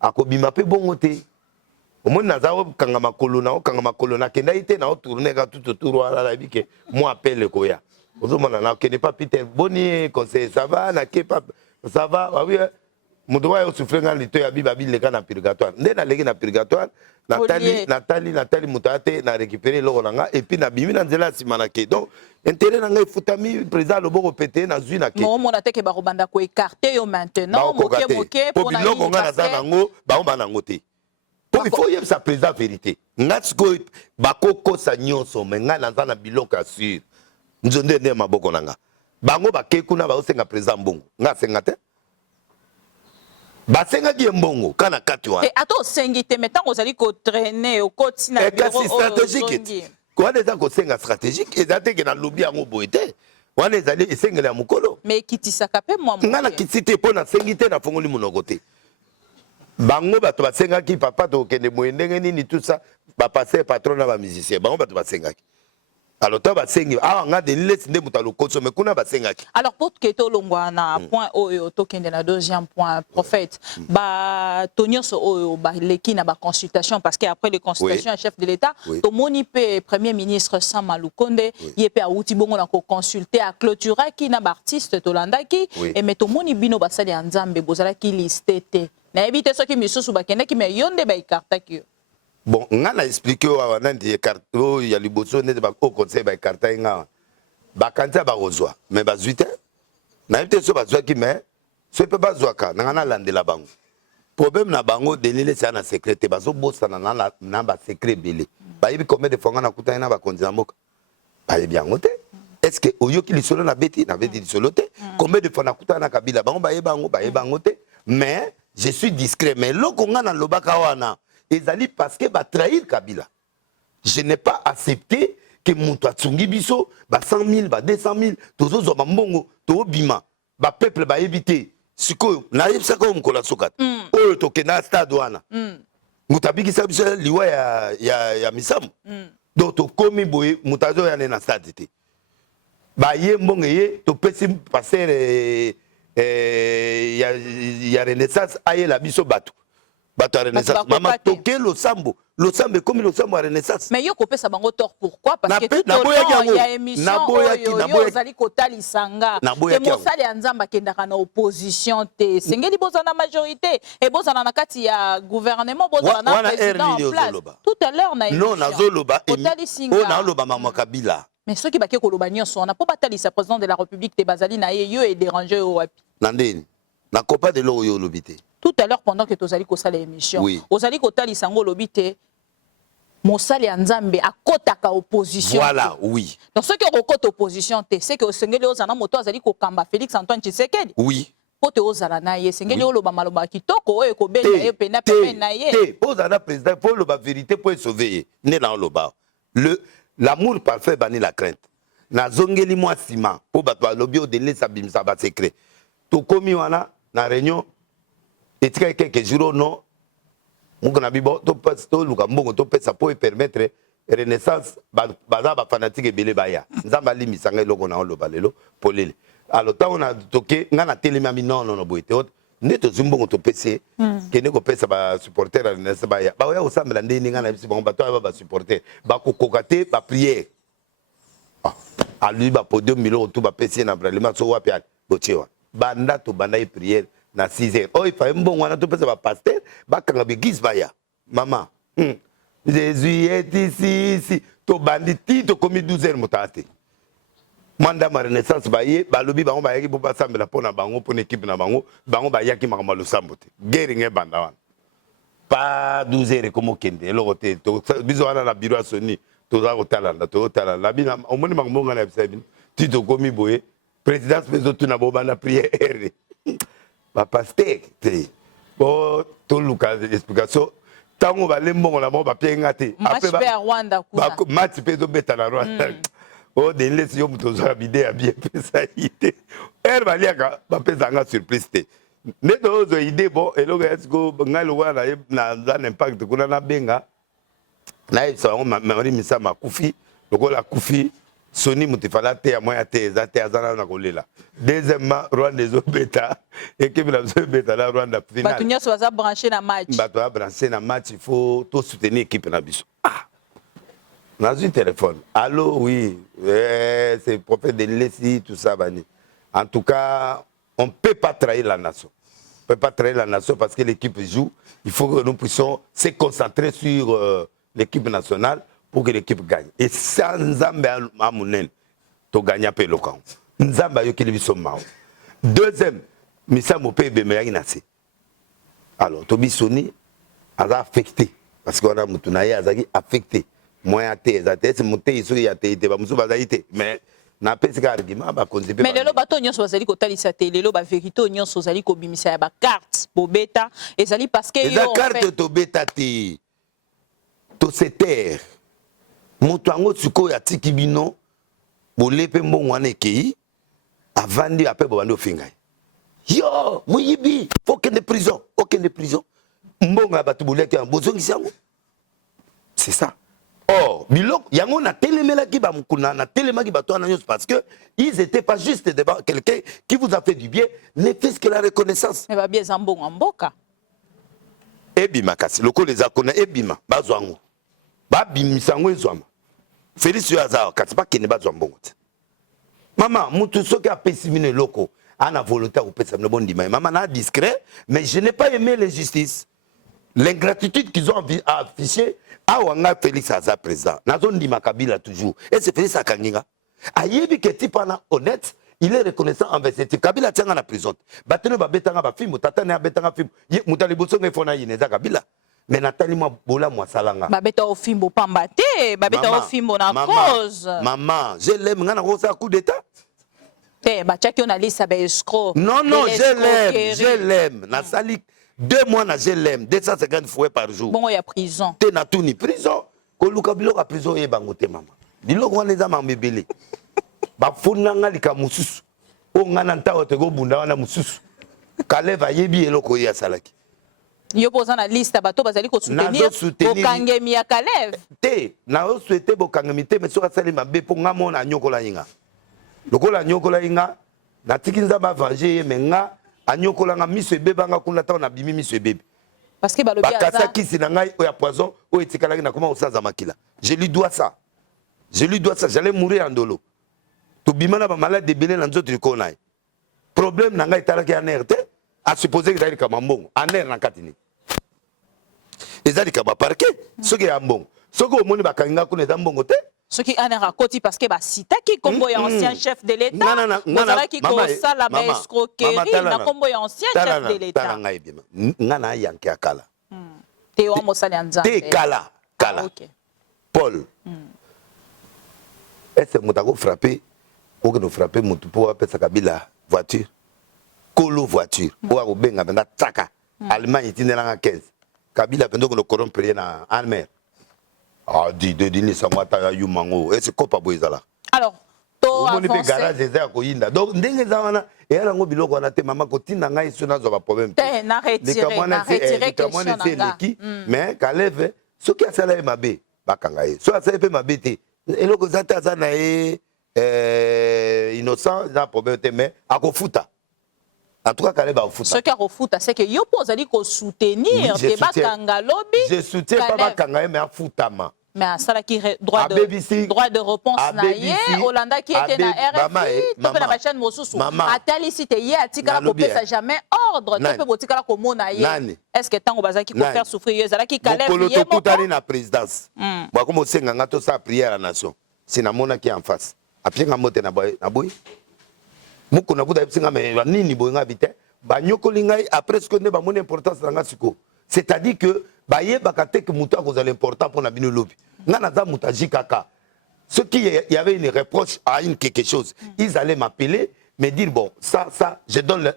akobima pe bongo te au moins nazawo kanga makolo na kenda ite na tourner ga tout autour ala la bi ke moi appelle koya ozomona na kende pas Peter boni conseil ça va na ke pas ça va oui mudowa yo souffrir ngani to ya biba bi leka na purgatoire nde na leki na purgatoire Nathalie mutate na récupérer lo nga et puis na bimi na nzela simana ke donc intérêt na ngai futami président loboko pété na zui na ke mo mona te ke ba robanda ko écarter yo maintenant moke pour na biloko nga na za nango ba on ba nango te il faut y sa président vérité ngatsko bakoko sa nyonso mais nga na za na biloko assure nzonde ne maboko nanga bango bakekuna ba osenga président mbongo nga senga te basenga ki mbongo kana kati wa ato sengi te metango ozali ko traîner au koti na bureau stratégique quoi des ko senga stratégique ezate ke na lobby yango boete wana ezali esengela ya mukolo mais kitisaka pe moi ngana kitite pona sengi te na fongoli munoko te bango bato basenga ki papa to kende moyendenge nini tout ça ba passer patron na ba musicien bango bato basenga ki alors toi basengi nga de lesi nde muta lokoso mais kuna basenga ki alors pour que to longwa na point oyo to kende na deuxième point prophète ba tonyoso oyo ba leki na ba consultation parce que après les consultations chef de l'état to moni pe premier ministre Sama Lukonde yepe auti bongo na ko consulter a clôturer ki na ba artiste to landaki et mais to moni bino basali ya nzambe bozala ki listete na ebite soki misusu bakende ki me yonde ba ikartaki. Bon, on a expliqué au il y a liboso au conseil ba karta nga ba kanta ba rozwa mais ba zuite na été so ba zwa ki mais Ce peut pas zoaka, nangana landela bango. Problème na bango delile c'est na secret bazo bossa na ba secret belé. Ba yebi combien de fois na kuta na ba konzi na mboka. Ba yebi yango te. Est-ce que oyoki lisolo na beti lisolo te? Combien de fois na kuta na kabila bango ba yebango te? Mais je suis discret mais loko nga na lobaka wana ezali parce que ba trahir kabila. Je n'ai pas accepté que mutu atsungi biso ba 100 000 ba 200 000 tozo zo mbongo to bima ba peuple ba yebite. Siko na yebisa ko mkola sokata oyo tokenda stade wana mutabikisa biso liwa ya misamu donc tokomi boye mutazo ya na stade te ba ye mbonge ye topesi passer ya renaissance aye la biso bato à renaissance mama toke losambo comme losambo à renaissance mais yo kopesa bango tort pourquoi parce que tout le temps il y a émission yo zali kotali sanga te mosali ya nzamba kendaka na opposition te sengeli bozana majorité et bozana na kati ya gouvernement bozana na président en place tout à l'heure na émission non nazoloba o na loba mama Kabila mais ceux qui bake koloba nyonso on a pas batali sa président de la République te bazali na ye yo et déranger au wapi nandeni na kopa de lo yo lobité. Tout à l'heure, pendant que tu as fait l'émission, oui. Tu as dit sango lobité, Mosali Nzambe a kotaka opposition. Voilà, oui. Donc, ce qui est côté opposition, c'est que Sengeli Ozana Moto a dit ko kamba Félix Antoine Tshisekedi. Oui. Pote Ozala na ye, Sengeli Oloba Maloba Kitoko, e ko benga ye pena pepe na ye. Ozana président pour le vérité pour sauver. Né dans Oloba. L'amour parfait bani la crainte. Na zongeli moi sima pour batwa lobi o délai sa bimsa ba secret. To komi wana na réunion et quelques jours non mukona bibo to passe to luka mbongo to pesa pour permettre renaissance baza ba fanatique belé baya nzamba limisanga eloko na oloba lelo polele alors tant on a toqué ngana telema mi non boité neto zimbongo to pese kene ko pesa ba supporter renaissance baya ba ya osambela ndeni ngana bisi bango bato ba supporter ba kokokate ba prière à lui ba podium milo to ba pese na bralema so wapi bochewa banda to banda e prière na 6h. Oh, il fallait mbongo na to pesa ba pasteur ba kanga bigis baya. Maman. Jésus est ici. To banditi to komi 12h motate. Manda ma renaissance baye ba lobi bango ba yaki bo ba sambela pona bango pona équipe na bango ba yaki makama lo sambote. Guerre nge banda wana. Pas 12h comme kende. Eloko te to biso wana na bureau soni to za ko tala la bina o moni makongo na bisabin. Ti to komi boye présidence bezo tu na bo bana prière. Ba pasteur te bo to luka explication tango ba lembongo na mo ba pienga te après ba Rwanda kuna match pe do beta na Rwanda o de lesi yo muto za bide ya bien pesa ite ba liaka ba pesa nga surprise te ne do zo ide bo eloko esco ngalo wana na impact kuna na benga na eso mari misama kufi lokola kufi Soni mutifala te ya moya te za te azana na kolela. Deuxièmement, Rwanda zo beta équipe la zo beta la Rwanda finale. Batunya so za brancher na match. Batunya brancher na match, il faut tout soutenir équipe na biso. Ah. On a un téléphone. Allô, oui. C'est prophète de Leslie tout ça bani. En tout cas, on peut pas trahir la nation. On peut pas trahir la nation parce que l'équipe joue. Il faut que nous puissions se concentrer sur l'équipe nationale. Pour que l'équipe gagne. Et sans Nzambe Amounen, tu gagnes pas le camp. Nzambe yo kili biso mao. Deuxième, misa mo pe be meya inase. Alors, to bisoni aza affecté parce qu'on a mutuna ya azaki affecté. Moya te ezate se monter iso ya te ba musu bazaite. Mais na pesika argument ba konzipe. Mais lelo bato nyonso bazali ko talisa te lelo ba vérité nyonso zali ko bimisa ya ba carte bobeta ezali parce que yo la carte to beta te. To se terre. Moutouango tsuko ya tikibino bolepe mbongo wana ekei avandi après bobandi ofinga yo muyibi faut de prison mbongo ya bato boleki ya bozongisi yango c'est ça or biloko yango na telemelaki ba mukuna na telemaki bato wana nyonso parce que ils étaient pas juste devant quelqu'un qui vous a fait du bien ne fait que la reconnaissance mais ba bien zambongo mboka ebima kasi loko les akona ebima bazwango ba bimisango ezwama Félix Yoazao, quand pas qu'il n'est pas un bon. Maman, tout ce qui a pessimé locaux, en a volonté au pessimé bon dimanche. Maman a discret, mais je n'ai pas aimé la justice. L'ingratitude qu'ils ont affichée, à Wanga Félix Aza président. Nazon di Makabila toujours. Et c'est Félix Akanginga. Ayebi que tu pas honnête, il est reconnaissant envers cette Kabila tient la prison. Batene ba betanga ba film, tata ne betanga film. Mutali boso ngefona yineza Kabila. Mais Nathalie moi bola moi salanga. Ba beta au film pambate, ba beta au film na cause. Maman, je l'aime ngana rosa coup d'état. Bah tu as liste ba escroc. Non, je l'aime. Na sali 2 mois na je l'aime, 250 fois par jour. Bon, il y a prison. Te na tout ni prison. Ko luka biloko a prison e bangote maman. Biloko wana eza mambebele. Ba funanga lika mususu. O ngana ntawo te go bunda wana mususu. Kaleva yebi eloko ya salaki. Yo posa na liste bato bazali ko soutenir au kangemi ya Kalev. Te na o souhaiter bo kangemi te mais so asali mabe po ngamo na nyokola yinga. Lokola nyokola yinga na tikinza ba venger menga anyokola nga miso ebebanga kuna ta na bimi miso ebebe. Parce que balobi aza bakasa kisi na ngai o ya poison o etikala na comment osaza makila. Je lui dois ça. J'allais mourir en dolo. To bimana ba malade de belé na nzoto likona. Problème na ngai talaki anerte a supposer que d'aller comme mbongo. Aner na katini. Ezali ka ba parquet, soki ya mbongo. Soko omoni bakanga kuna za mbongo te. Soki anera koti parce que ba sita ki kombo ya ancien chef de l'état. Ngana ki ko sala ba escroquerie na kombo ya ancien chef de l'état. Tala ngai bima. Ngana yanke akala. Te wa mosali anza. Te kala. OK. Paul. Est-ce que mutako frapper ou que nous frapper mutu pour apesa Kabila voiture. Colo voiture. Ou a benga benda tsaka. Allemagne tinela 15. Kabila pendo ko corrompre na Almer. Ah di de dini samata yu mango. Est-ce que pas boizala? Alors, to avancer. Garage eza ko yinda. Donc ndenge za wana e ala ngo biloko wana te mama ko tinda ngai so na zo ba problème. Te na retirer question na. Mais Kaleve soki asala e mabe bakanga ye. So asala pe mabe te. Eloko zata za na innocent za problème te mais akofuta. En tout cas, Kaleb a foot. Ce qui a refout, c'est que yo posali ko soutenir te bakanga lobby. Je soutiens pas bakanga mais a foutama. Mais ça qui droit de réponse na ye Hollanda qui était na RFI to na chaîne mosusu. Atali cité ye atika ko pesa jamais ordre to pe botika ko mona ye. Est-ce que tango bazaki ko faire souffrir yo zala ki Kaleb ye mo ko na présidence. Ba ko mo senga ngato sa prière à la nation. Sinamona qui en face. Apienga mote na boy. Muko na buda singa me nini boyanga bité ba nyokoli ngai après ce que ne ba mon importance nga siko c'est-à-dire que ba ye bakate que muto a l'important pour na bino lobi ngana za mutaji kaka ce qui y avait une reproche à une quelque chose ils allaient m'appeler me dire bon ça je donne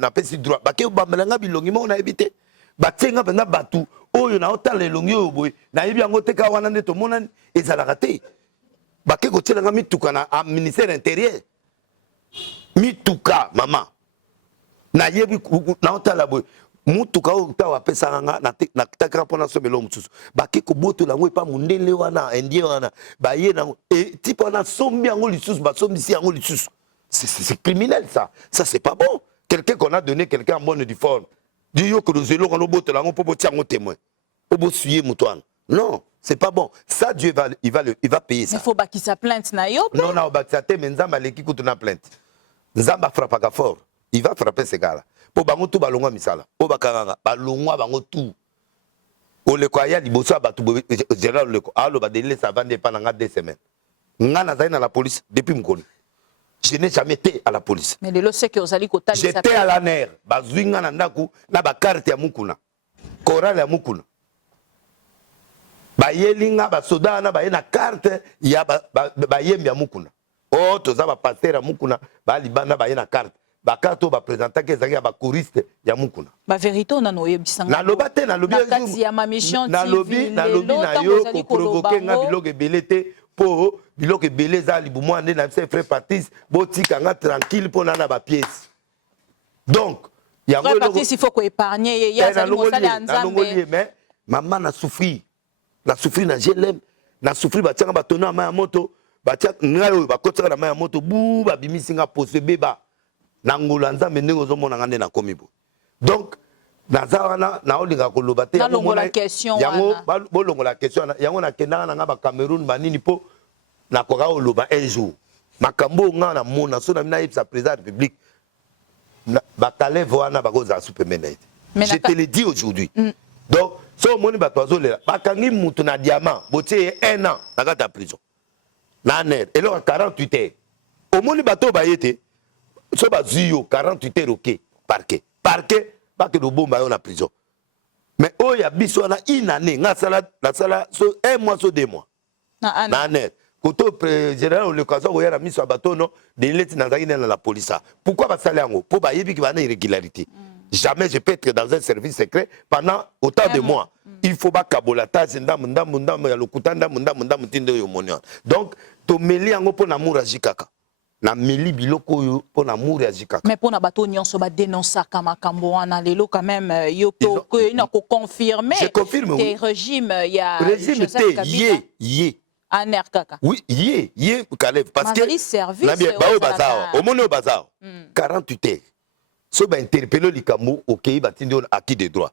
na pesi droit ba ke ba melanga bilongi mo na ebité ba tenga benda batu oyo na otala elongi oyo boy na yebi yango teka wana ndeto mona ezala raté ba ke ko tela ngami tukana a ministère intérieur mituka mama na yebi na otala boy mutuka o tawa pesa nga na takra pona somelo mususu baki ko boto la ngwe pa mundele wana indien wana ba ye na e type wana sombi yango lisusu ba sombi si yango lisusu c'est criminel ça c'est pas bon quelqu'un qu'on a donné quelqu'un en bonne forme dit yo que nous zelo quand boto la ngo po botia ngo témoin po bo suyer mutoana non c'est pas bon ça Dieu il va payer ça il faut baki sa plainte na yo non na baki sa te menzamba leki kutuna plainte Nzamba frappaka fort. Il va frapper ces gars-là. Pour bango tout balongwa misala. Pour bakanga balongwa bango tout. O le ko ya liboso abatu général le ko. Alo ba délai ça va dépendre en 2 semaines. Ngana zaina à la police depuis mkono. Je n'ai jamais été à la police. Mais le sait que ozali ko tali ça. J'étais à la nerf. Bazwinga na ndaku na ba carte ya mukuna. Chorale ya mukuna. Ba yelinga ba soda na ba na carte ya ba yembi ya mukuna. Oh, toza ba pasteur ya mukuna ba libanda ba na carte ba carte ba présenter que ezaki ba choriste ya mukuna ba vérité on na oyebisanga na lobate na lobi ya ma mission na lobi na yo ko provoquer nga biloko ebelete po biloko ebele za libumo ande na ses frères Patrice botika nga tranquille pour na ba pièce donc ya ngo Patrice il faut ko épargner ya za mosala nzambe mais maman na souffrir na GLM na souffrir ba tianga ba tona ma moto batia ngayo bakotaka na maya moto bu ba bimisinga pose beba na ngula nzambe ndenge ozomona ngande na komibo donc nazawana na olinga ko loba te yango la question yango bolongo la question yango na kendanga na nga ba Cameroun banini po na koka oloba un jour makambo nga na mona so na mina yipsa président de la République ba Kaleve wana bakoza supermena je te le dis aujourd'hui donc so moni ba toazolela bakangi mutu na diamant botie 1 an na kata prison. Et là, 48 heures. au moni bato bayete so bazuyo 48 heures OK parquet pas que le bon bayo na prison mais oh ya biso na une année nga sala na sala so 1 mois so 2 mois na année koto général le kaso ko ya miso bato no de leti na zaki na la police pourquoi ba sala yango pour ba yebi ki ba na irrégularité jamais je peux être dans un service secret pendant autant de mois il faut ba kabolata ndam ya lokutanda ndam tindo yo monion donc to meli yango pour na mouraji kaka na meli biloko yo pour na mouraji kaka mais pour na bato nyonso ba dénoncer kama kambo wana lelo quand même yo ko ina ko confirmer je confirme oui régime ya régime ye aner kaka oui ye Caleb parce que service na bien ba au bazar au mono bazar 48 heures so ba interpeller likambo OK ba tindi on acquis des droits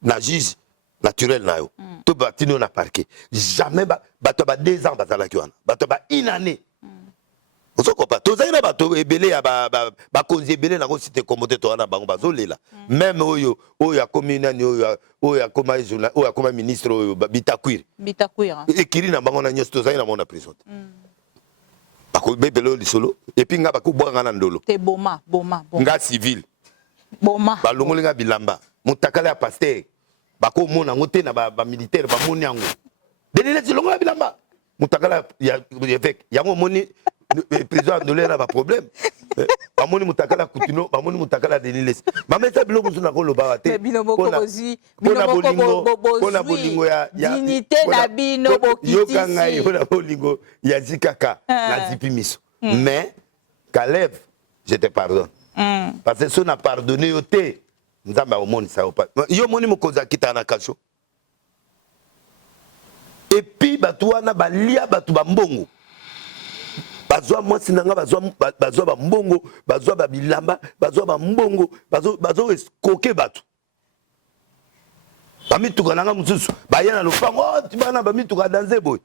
na juge naturel na yo to ba tindi on a parquet jamais ba to ba 2 ans bazala ki wana ba to ba une année osoko pa to zaina ba to ebele ya ba konzi ebele na ko cité communauté to wana bango bazolela même oyo ya commune oyo ya koma journal oyo ya koma ministre oyo Bitakwir ekiri na bango na nyos to zaina mona prison bako bebelo lisolo et puis nga bako bwanga na ndolo te boma nga civil boma balongoli nga bilamba mutakala ya pasteur bako mona ngote na ba militaire ba moni yango denele tilongola bilamba mutakala ya évêque yango moni président ndolé na ba problème ba moni mutakala kutino ba moni mutakala denele mama esa biloko zuna ko loba te biloko bolingo ya dignité na bino bokiti yoka ngai na bolingo ya zikaka na zipimiso mais Caleb je te pardonne parce que son a pardonné yo te nzamba au monde ça yo moni mokoza kitana kasho et puis batwana balia batu bambongo bazwa mwasi nanga bazwa bambongo bazwa babilamba bazwa bambongo bazwa escoquer batu bamituka nanga mususu bayana lopango tibana bamituka danze boy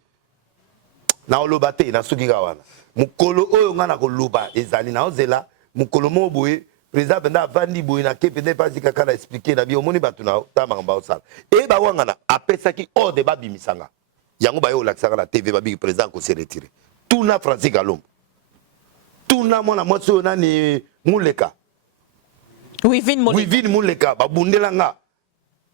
na oloba te na soki ka wana mukolo oyo nga na koloba ezali na ozela mukolo mo boye président benda avandi boye na ke pende pas kaka na expliquer na bi omoni batu na tama ngamba osala e ba wanga na apesaki ordre babimisanga yango bayo lakisaka na TV babi président ko se retirer tout na Francis Kalombo tout na mona mwasi oyo nani muleka Wivine muleka babundela nga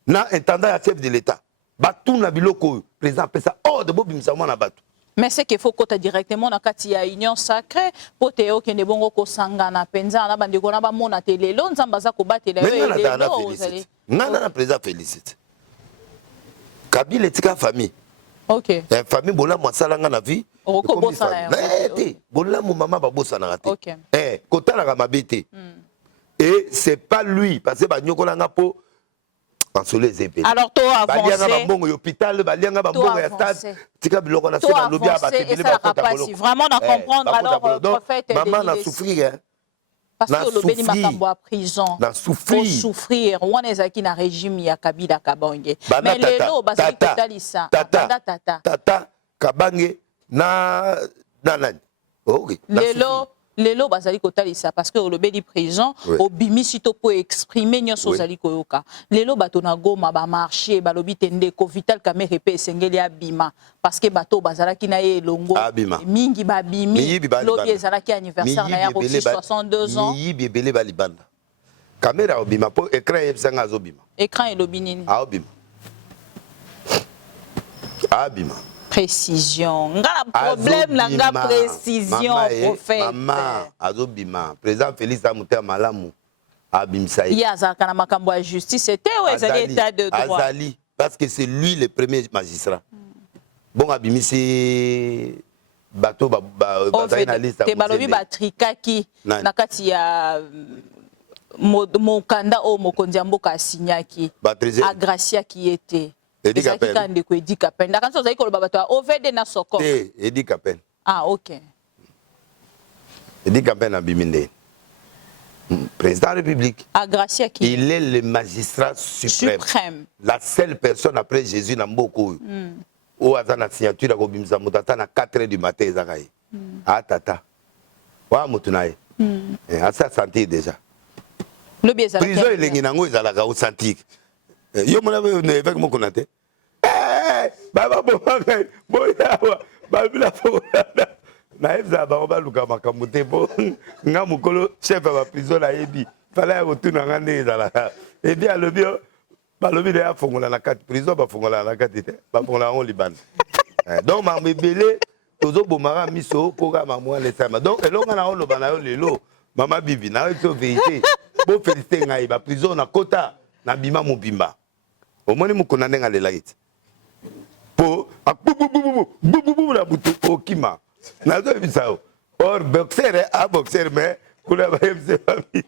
na intendant ya chef de l'état batu na biloko président pesa ordre bobimisa mona batu mais c'est qu'il faut kota directement na kati ya union sacrée po te yo kende bongo ko sangana penza na bandeko na ba mona telelo nzamba za ko batela yo elelo ngana na président félicite Kabila tika famille OK famille bola mwasala nga na vie ko bosana te bola mo mama ba bosana te OK kota na mabete et c'est pas lui parce que ba nyokola nga po alors to avancer hôpital balianga bambongo ya stade tika biloko na sena lobi abatebele bakota vraiment na comprendre alors prophète maman na souffrir parce que le béni makambo à prison na souffrir on ezaki na régime ya Kabila Kabonge mais lelo basaki totalisa tata Kabange na nani OK lelo bazali kotalisa parce que le béni prison obimisi to po exprimer nyonso zali koyoka lelo bato na Goma ba marché balobi tende ko Vital Kamerhe pe sengeli abima parce que bato bazalaki na ye longo mingi babimi lobi ezalaki anniversaire na ya 62 ans yibi ebele balibanda caméra obima po écran yebsanga azobima écran elobi nini abima précision ngala problème na nga précision prophète maman azobima président Félix Amutea malamu abimsa il y a ça kana makambo ya justice c'était ezali état de droit azali parce que c'est lui le premier magistrat bon abimisi bato bazali na liste te balobi batrikaki na kati ya mokanda o mokonzi ya mboka asinyaki agracia qui était Edi Kapel. Edi Kapel. La canción c'est que le OVD na soko. Edi Kapel. Ah OK. Edi Kapel na biminde. Président de la République. Agracia qui. Il est le magistrat suprême. La seule personne après Jésus na mboko. O azana signature ko bimisa mutata na 4h du matin ezakaye. Ah tata. Wa mutunaye. Asa santé déjà. Le bieza. Prison elengi nango ezalaka au santé. Yo mona avec mon connate baba boya boya babila fo na evza ba ba luka makambo te bo nga mukolo chef ba prison la yebi fala ya rotuna nga ne za la et bien le bio ba lobi de afongola na kati prison ba fongola na kati te ba fongola on liban donc ma mebele tozo bomara miso poka mamwa le sama donc elonga na olo bana yo lelo mama bibi na yo vérité bo féliciter ngai ba prison na kota na bima mobimba omoni mukona ndenga le light po akbubububu la butu okima na zo bisao or boxer a boxer mais kula ba yemse famite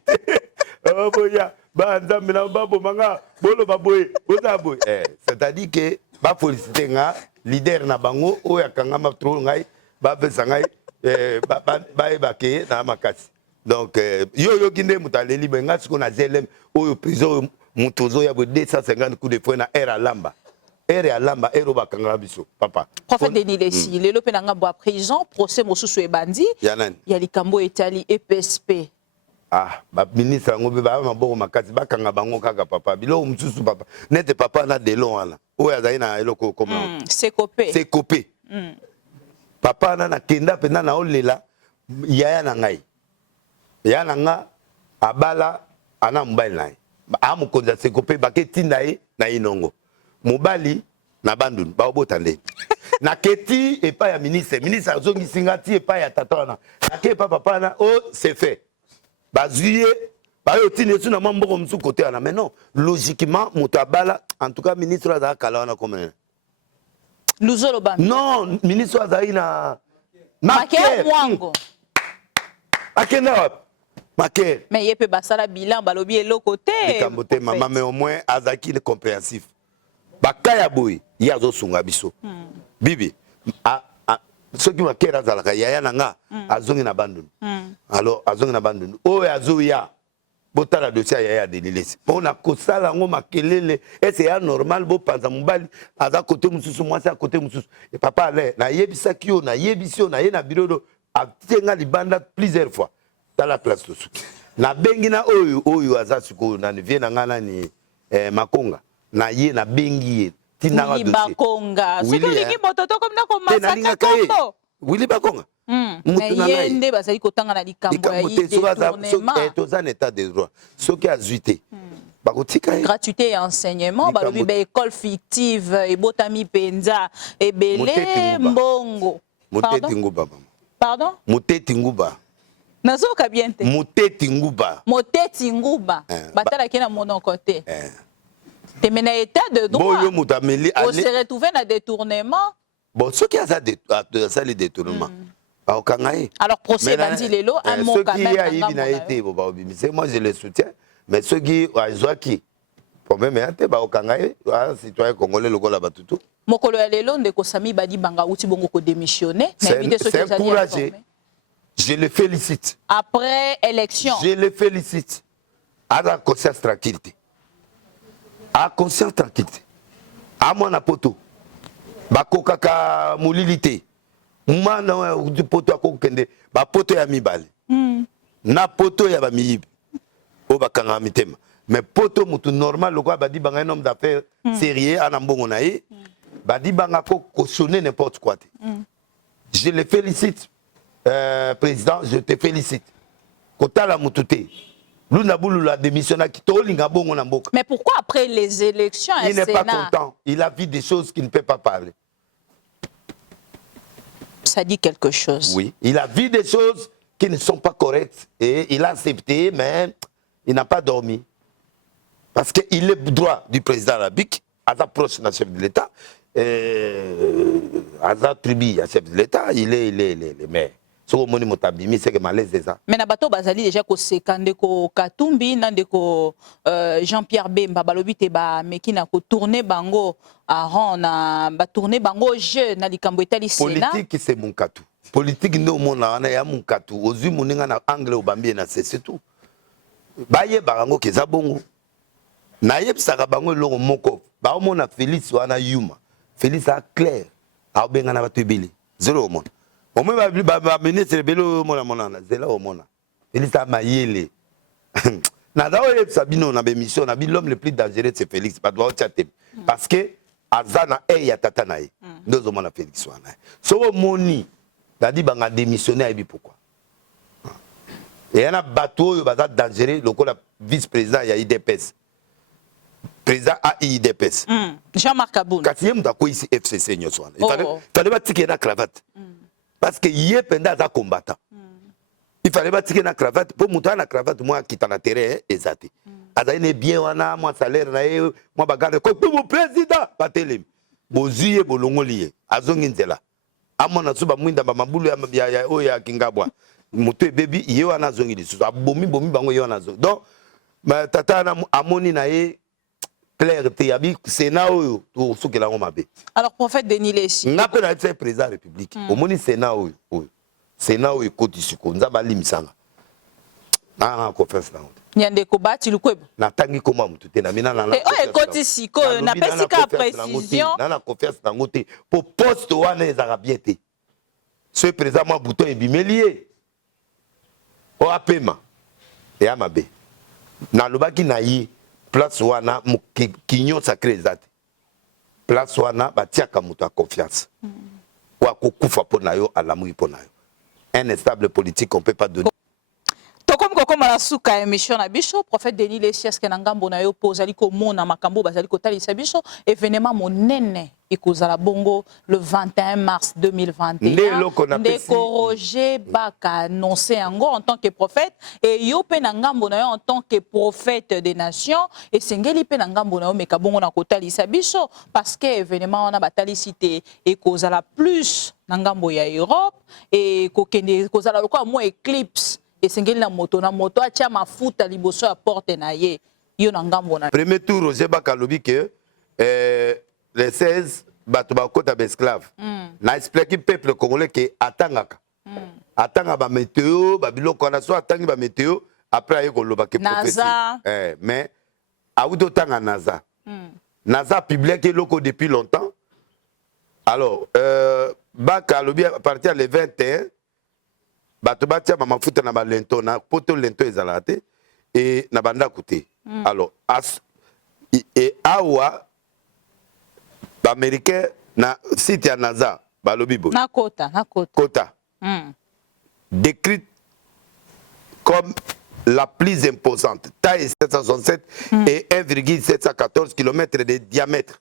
oh boya ba nzambe na babo manga bolo baboye bozaboye c'est-à-dire que ba féliciter nga leader na bango o yakanga ma tro ngai ba pesa ngai ba ebake na makasi donc yo kinde mutaleli benga siko na zelem o prison mutozo ya 250 coups de fouet na era lamba ere lamba ero bakanga biso papa prophète Denis Lesi lelo pe nanga bo prison procès mosusu ebandi ya likambo etali EPSP ba ministre ngobe ba maboko makati bakanga bango kaka papa bilo mususu papa nete papa na delon wana o ya zaina eloko comment c'est copé papa na kenda pena na olela yaya na ngai ya na nga abala ana mbali nai amukonza c'est copé baketinda ye na inongo mobali na bandun ba obotande na keti et pas ya ministre azongi singati et pas ya tatana na ke papa na oh c'est fait bazuye ba yo tine su na mamboko msu côté na mais non logiquement mutabala en tout cas ministre azaka kala na comme Luzolo ban non ministre azai na Maker Mwango akena Maker mais yepe basala bilan balobi elo côté bikambote maman mais au moins azaki le compréhensif bakaya boy yazo sunga biso bibi ceux qui makera zalaka yaya nanga azongi na bandun alors azongi na bandun o azoya botala dossier yaya Denilesi pona kosala ngo makelele est ya normal bo panza mobali aza côté mususu mwasi à côté mususu et papa ale na yebisa kio na yebisio na ye na bureau atenga libanda plusieurs fois dans la place de suki na bengi na oyo aza siko na vie na ngana ni makonga na ye na bengi ye tinanga dossier Bakonga siko lingi mototo comme na ko masaka kombo Willy Bakonga mais yende basali kotanga na likambo ya détournement toza en état de droit soki azuité bakotika gratuité et enseignement balobi ba école fictive ebotami penza ebele mbongo Moteti Nguba pardon Moteti Nguba nazoka bien te Moteti Nguba batala kena mon côté te mena état de droit on se retrouver na détournement bon ce qui a ça les détournements alors procès bandi lelo un mot quand même c'est moi je le soutiens mais ceux qui azwaki problème ate ba okangaye citoyen congolais lokola batutu mokolo ya lelo ndeko Sami Badi Banga uti bongo ko démissionner mais éviter ce que encouragé je le félicite après élection je le félicite à la conscience tranquillité à mon apoto bakokaka mulilité mana du poto akokende ba poto ya mibale na poto ya ba miyibi o bakanga mitema mais poto mutu normal lokwa badi banga un homme d'affaires sérieux ana mbongo na ye badi banga ko cautionner n'importe quoi. Je le félicite président, je te félicite kotala mututé Lunabulu la démissionné qui tolinga bongo na mboka. Mais pourquoi après les élections il n'est pas content, il a vu des choses qu'il ne peut pas parler. Ça dit quelque chose. Oui, il a vu des choses qui ne sont pas correctes et il a accepté, mais il n'a pas dormi. Parce qu'il est droit du président arabique, à sa proche de chef de l'État, à sa tribu, à chef de l'État, il est maire. Mais na bato bazali déjà ko sekande ko Katumbi nande ko Jean-Pierre Bemba balobi te ba mekina ko tourner bango à rond na ba tourner bango jeu na likambo etali Sénat. Politique c'est mon katou. Politique ndo mona na ya mon katou. Ozu moninga na anglais obambi na c'est tout. Baye bango keza bongo. Na yebsaka bango longo moko. Ba mona Félix wana yuma. Félix a clair. A benga na bato ebele. Zéro mona. Au moins, ma ministre Belo Mona, c'est là au Mona. Il est à Mayele. Nada Sabino na mission, na l'homme le plus dangereux c'est Félix, pas doit chatter. Parce que Azana e ya tatanae. Nous on a Félix wana. So moni dadi banga démissionné à pourquoi. Et il y a un bateau qui est dangereux, le vice-président il y a IDPS. Président AIDPS. Jean-Marc Aboun. Quand il y a un ici FCC, il fallait pas tirer la cravate. Parce que il y a un combattant. Il fallait pas tirer la cravate. Pour monter la cravate, moi qui t'en a terre, exact. Azaïne bien, moi salaire, moi bagarre, comme mon président, Batelem. Bozuye, bolongoliye, azonginzela. Amona suba mwinda mamabulu ya oya kingabwa. Moto baby, iyo anazongili. Bomi bango iyo anazongili. Donc, tata amoni na ye, clarté, yabi, Sénat oyo, tout ce que la on mabe. Alors, prophète Denis Lessi. N'a pas été président de la République. Au moni Sénat oyo. Sénat oyo, koti suko. Nzaba limisanga. Na confiance na on. Nyande kobati lukwebo. Na tangi koma mutute na mina na. Eh, koti siko, na pesika précision. Na confiance na ngote. Pour poste wana ezaka bien te. Ce président moi bouton ebimelié. O apema. Et amabe. Na lobaki na yi. Place wana kinyo sacré ezate. Place wana batiaka mutu a confiance. Wa kokufa pona yo alamui pona yo. Un instable politique on peut pas donner. Tokom kokoma la suka émission na biso prophète Denis Lessi eske na ngambo na yo pozali ko mona makambo bazali ko talisa biso événement monene ekozala bongo le 21 mars 2021 ndeko Roger Baka annoncé en tant que prophète et yo pe na ngambo na yo en tant que prophète des nations et sengeli pe na ngambo na yo meka bongo na ko talisa biso parce que événement na batalicité ekozala plus na ngambo ya Europe et kokende kozala lokwa mo éclipse et sengeli na moto atia mafuta liboso ya porte na ye yo na ngambo na premier tour Roger Baka lobi que les 16 bato bakota esclave na expliquer peuple congolais que atangaka atanga ba météo ba biloko na so atangi ba météo après aye ko loba que prophétie mais auto tanga NASA NASA publié que loko depuis longtemps alors Baka lobi à partir le 21 bato batia mafuta na balento na poto lento ezalate et na banda côté alors et awa américain na site ya NASA balobi bo na kota décrite comme la plus imposante, taille 767 et 1,714 km de diamètre,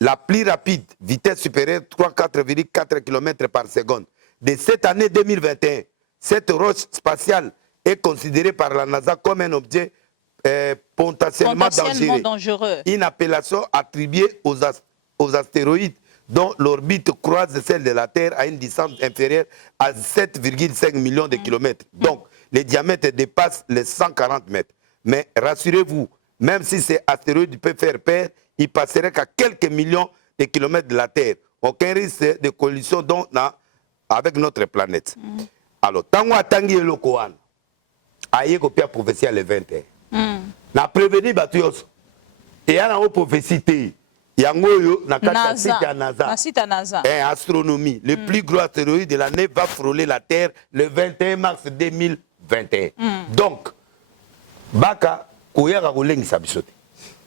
la plus rapide, vitesse supérieure 3,4 km par seconde. De cette année 2021, cette roche spatiale est considérée par la NASA comme un objet potentiellement dangereux. Une appellation attribuée aux astéroïdes dont l'orbite croise celle de la Terre à une distance inférieure à 7,5 millions de kilomètres. Donc, les diamètres dépassent les 140 mètres. Mais rassurez-vous, même si ces astéroïdes peuvent faire peur, ils passeraient qu'à quelques millions de kilomètres de la Terre. Aucun risque de collision avec notre planète. Alors, tant que vous avez dit, aïe copia prophétie le 21. Na prévenu batuos. Et il y a une prophétie. Yangoyo na kata site ya NASA. Astronomie. Le plus gros astéroïde de l'année va frôler la Terre le 21 mars 2021. Donc, Baka koyaka kolengisa biso te.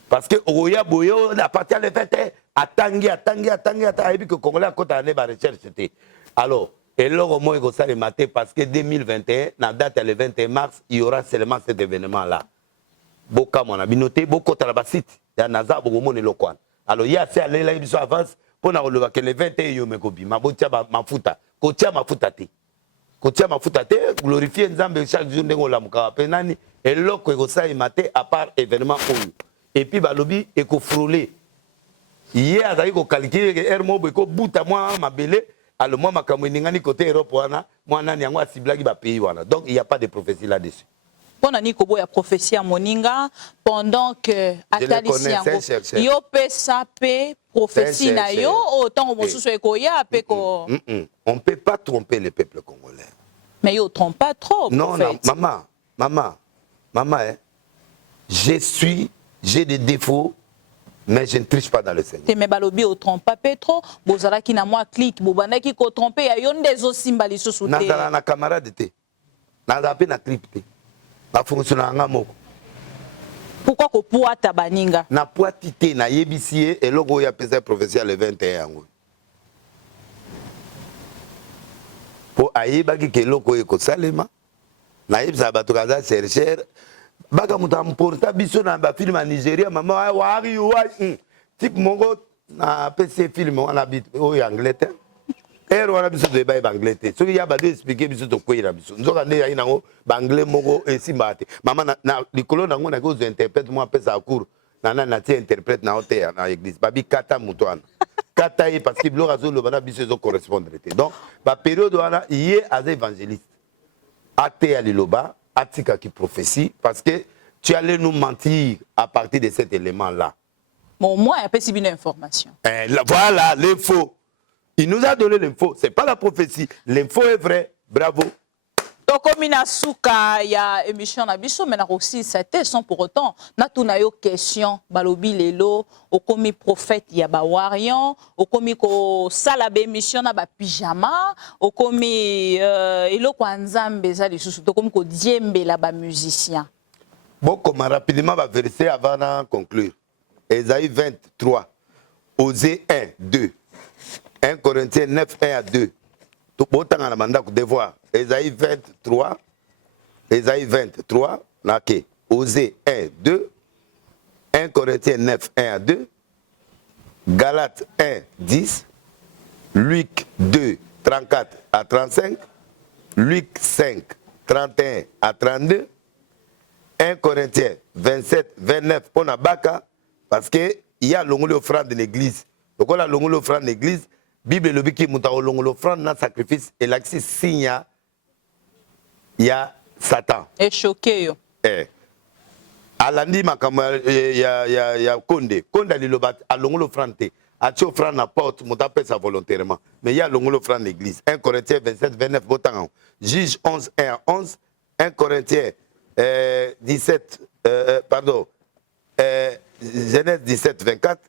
Parce que oya boyo à partir le 21 atangi ayebi que Congolais a kota ne ba recherche te. Alors, et là au moins il faut le mater parce que 2021 la date le 21 mars, il y aura seulement cet événement là. Boka mona binoté boko tala ba site ya NASA boko mona lokwana. Alors, il y a assez à l'aile de avance pour que les 21 yo mekobi mabotia mafuta kotia mafuta te glorifier nzambe chaque jour ndengo la muka penani eloko ekosala maté à part événement oyo et puis balobi eko frôler hier azali ko calculer que air mobo eko buta moi mabele alors moi makambo ningani côté Europe wana moi nani yango asiblaki ba pays wana donc il y a pas de prophétie là-dessus. Pona ni kobo ya prophétie à Moninga pendant que atalisi yango yo pesa pe prophétie na yo autant mosusu ekoya pe ko on peut pas tromper le peuple congolais. Mais yo trompe pas trop. Non, maman hein. J'ai des défauts mais je ne triche pas dans le Seigneur. Te me balobi o trompe pas Petro bozala ki na moi clic bobanda ki ko tromper ya yo ndezo simba lisusu te. Nazala na camarade te. Nazala pe na clip te. Ba fonctionner nga moko. Pourquoi ko puata baninga? Na puati te na yebisi e logo ya pesa prophétie le 21 yango. ayebaki keloko ekosalema nayebisa bato kaza chercheur baka moto amporta biso na bafilme ya Nigeria mama wari type moko na pc film wana oyo Angleterre ere wana biso toyeba ba anglais te soki ya bado expliquer biso tokweyela biso nzoka nde yayi nango baanglais moko esimbaka te mama na likolo nango naki ozwa interprète mo apesa cours na tie interprète na te na église babi kata moto wana kata ye parce que biloko azoloba na biso ezocorrespondre te donc bapériode wana ye aza évangéliste ateya liloba atikaki prophétie parce que tu allais nous mentir à partir de cet élément là. Bon, moi, il y a pas si bien d'informations. Voilà, l'info. Il nous a donné l'info. Ce n'est pas la prophétie. L'info est vraie. Bravo. Donc, comme il y a une émission Nabiso, mais aussi, c'était sans pour autant. Nous avons une question. Balobi Lelo, au commis prophète, il y a Bawarian, au commis ko salabe émission na ba pyjama, au commis Elo Kwanzambe, ça, les sous-sous, comme ko Diembe là ba musicien. Bon, comment rapidement va verser avant de conclure. Ésaïe 23, Osée 1, 2, 1 Corinthiens 9, 1 à 2. Tout le temps, on a mandat de devoir. Ésaïe 23, Nake, Osée 1, 2, 1 Corinthiens 9, 1 à 2, Galates 1, 10, Luc 2, 34 à 35, Luc 5, 31 à 32, 1 Corinthiens 27, 29 pour Nabaka, parce qu'il y a l'offrande de l'église. Donc, on a l'offrande de l'église. Bible le biki muta l'offrande dans sacrifice et l'axis signe il y a Satan. Et choqué yo. Alandi makama ya konde ali lobat a l'offrande te. A tu offrande na porte muta pesa volontairement. Mais il y a l'offrande de l'église. 1 Corinthiens 27 29 botan. Juge 11 1 à 11, 1 Corinthiens 17 pardon. Genèse 17 24,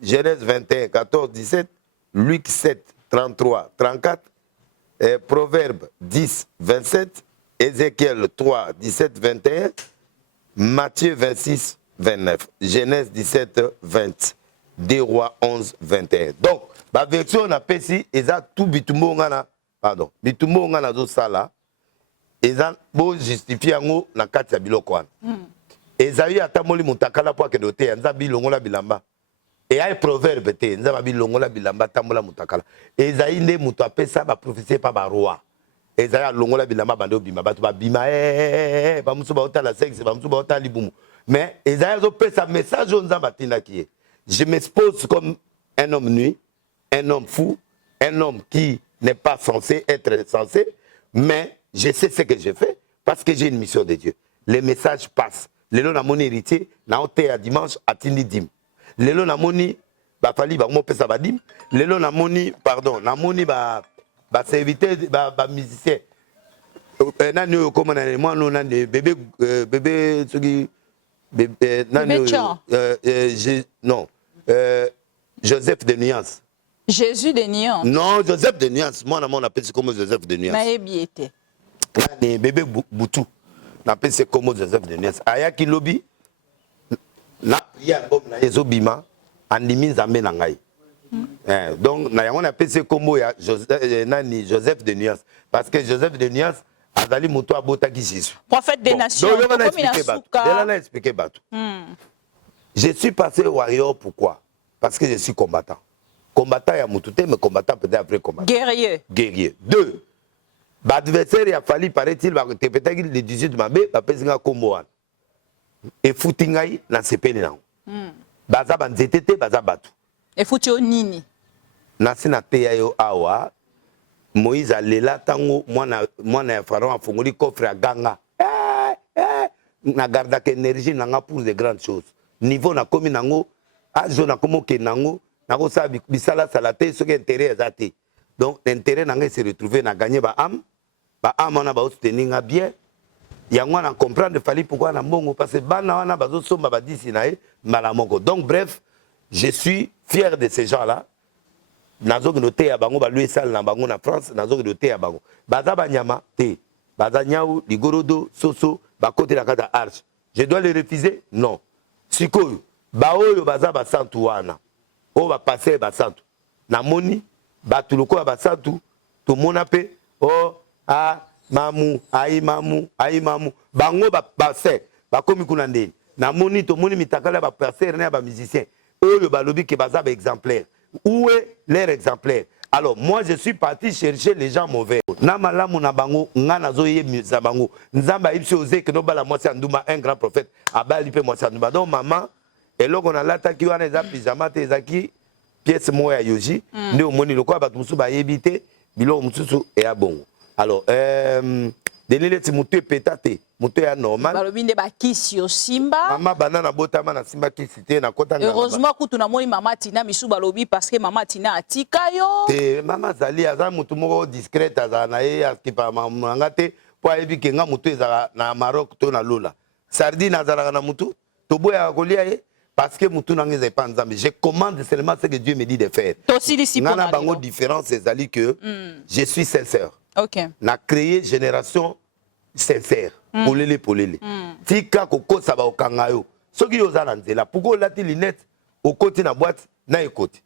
Genèse 21 14 17, Luc 7 33 34, Proverbe 10 27, Ézéchiel 3 17 21, Matthieu 26 29, Genèse 17 20, 2 Rois 11 21. Donc la version on a ici et ça tout bitumbo ngana pardon bitumbo ngana zo sala et ça bo justifier ngo na kati ya biloko wana. Esaïe atamoli mutakala po ke dote nzabi longola bilamba et ay proverbe te nzabi longola bilamba tamola mutakala Esaïe nde muto apesa ba prophétie pa ba roi Esaïe longola bilamba bando bima batu ba bima ba muso ba otala sexe ba muso ba otala libumu mais Esaïe zo pesa message nzamba tinda ki je m'expose comme un homme nuit, un homme fou, un homme qui n'est pas censé être censé, mais je sais ce que je fais parce que j'ai une mission de Dieu. Les messages passent. Lelo na moni héritier na ote à dimanche atindi dim. Lelo na moni ba fali ba mo pesa ba dim. Lelo na moni pardon na moni ba serviteur ba musicien. Nani yo comme na moi non nani bébé soki bébé nani non Joseph de Nuance. Jésus de Nuance. Non, Joseph de Nuance. Moi na mon appelle comme Joseph de Nuance. Na ebiete. Nani bébé Boutou. N'appelle c'est comme Joseph de Nuance. Ayaki lobby na prière comme na ezobima andimi nzambe na ngai. Donc na yango appelle c'est comme Joseph de Nuance parce que Joseph de Nuance azali moto abotaki Jésus. Prophète des nations. Donc on a expliqué bateau. Je suis passé warrior pourquoi? Parce que je suis combattant. Combattant ya mututé mais combattant peut-être après combattant. Guerrier. 2. L'adversaire a fallu, paraît-il, peut-être le 18 mabé, va peser un combo. Et foutingaï, n'a pas payé. Baza banzetete, baza batu. Et foutu au nini. Nasina teyayo awa, Moïse a lela tango, moi na pharaon a fongoli coffre à ganga. Na garda énergie nanga pour de grandes choses. Niveau na komi nango, ajo na komo ke nango, na ko sa bisala salate, ce qui est intérêt ezate. Donc l'intérêt nanga se retrouver na gagner ba âme on a ba soutenir bien yango na comprendre fallait pourquoi na mbongo parce que bana wana bazo somba ba disi nae malamoko. Donc bref, je suis fier de ces gens-là. Nazo noté ya bango ba lui sal na bango na France, nazo noté ya bango. Baza banyama te. Baza nyau ligorodo soso ba côté la kata arche. Je dois les refuser? Non. Sikoyo ba oyo baza ba santu wana. O ba passer ba santu. Na moni batuloko ba santu to mona pe oh ah mamu ai mamu bango ba se ba komi kuna ndeni na moni to moni mitakala ba passer na ba musicien oyo ba lobi ke baza ba exemplaire. Où est leur exemplaire? Alors moi je suis parti chercher les gens mauvais. Na malamu na bango ngana zo ye za bango. Nzamba ibse oze ke no bala mwasi anduma un grand prophète abali pe mwasi anduma. Donc maman eloko na lata ki wana eza pyjama te ezaki pièce moya yoji nde omoni lokwa bato musu ba yebite bilo mususu e abongo. Alors delele ti mutu pétate mutu ya normal. Balobi nde ba kisi yo simba. Mama banana botama na simba kisi te na kota ngana. Heureusement kutu na moni mama Tina misu balobi parce que mama Tina atika yo. Te mama zali aza mutu moko discrète aza na ye akipa manga te po ayebi ke nga mutu ezala na Maroc to na Lola. Sardine azala na mutu to boya kolia ye parce que mutu nanga ezali pas nzambe. Je commande seulement ce que Dieu me dit de faire. Ngana bango différence ezali que je suis sincère. OK. Na créé génération sincère. Polele. Tika koko saba okanga yo. Soki yo zala nzela. Pourquoi lati lunette au côté na boîte na ekoti.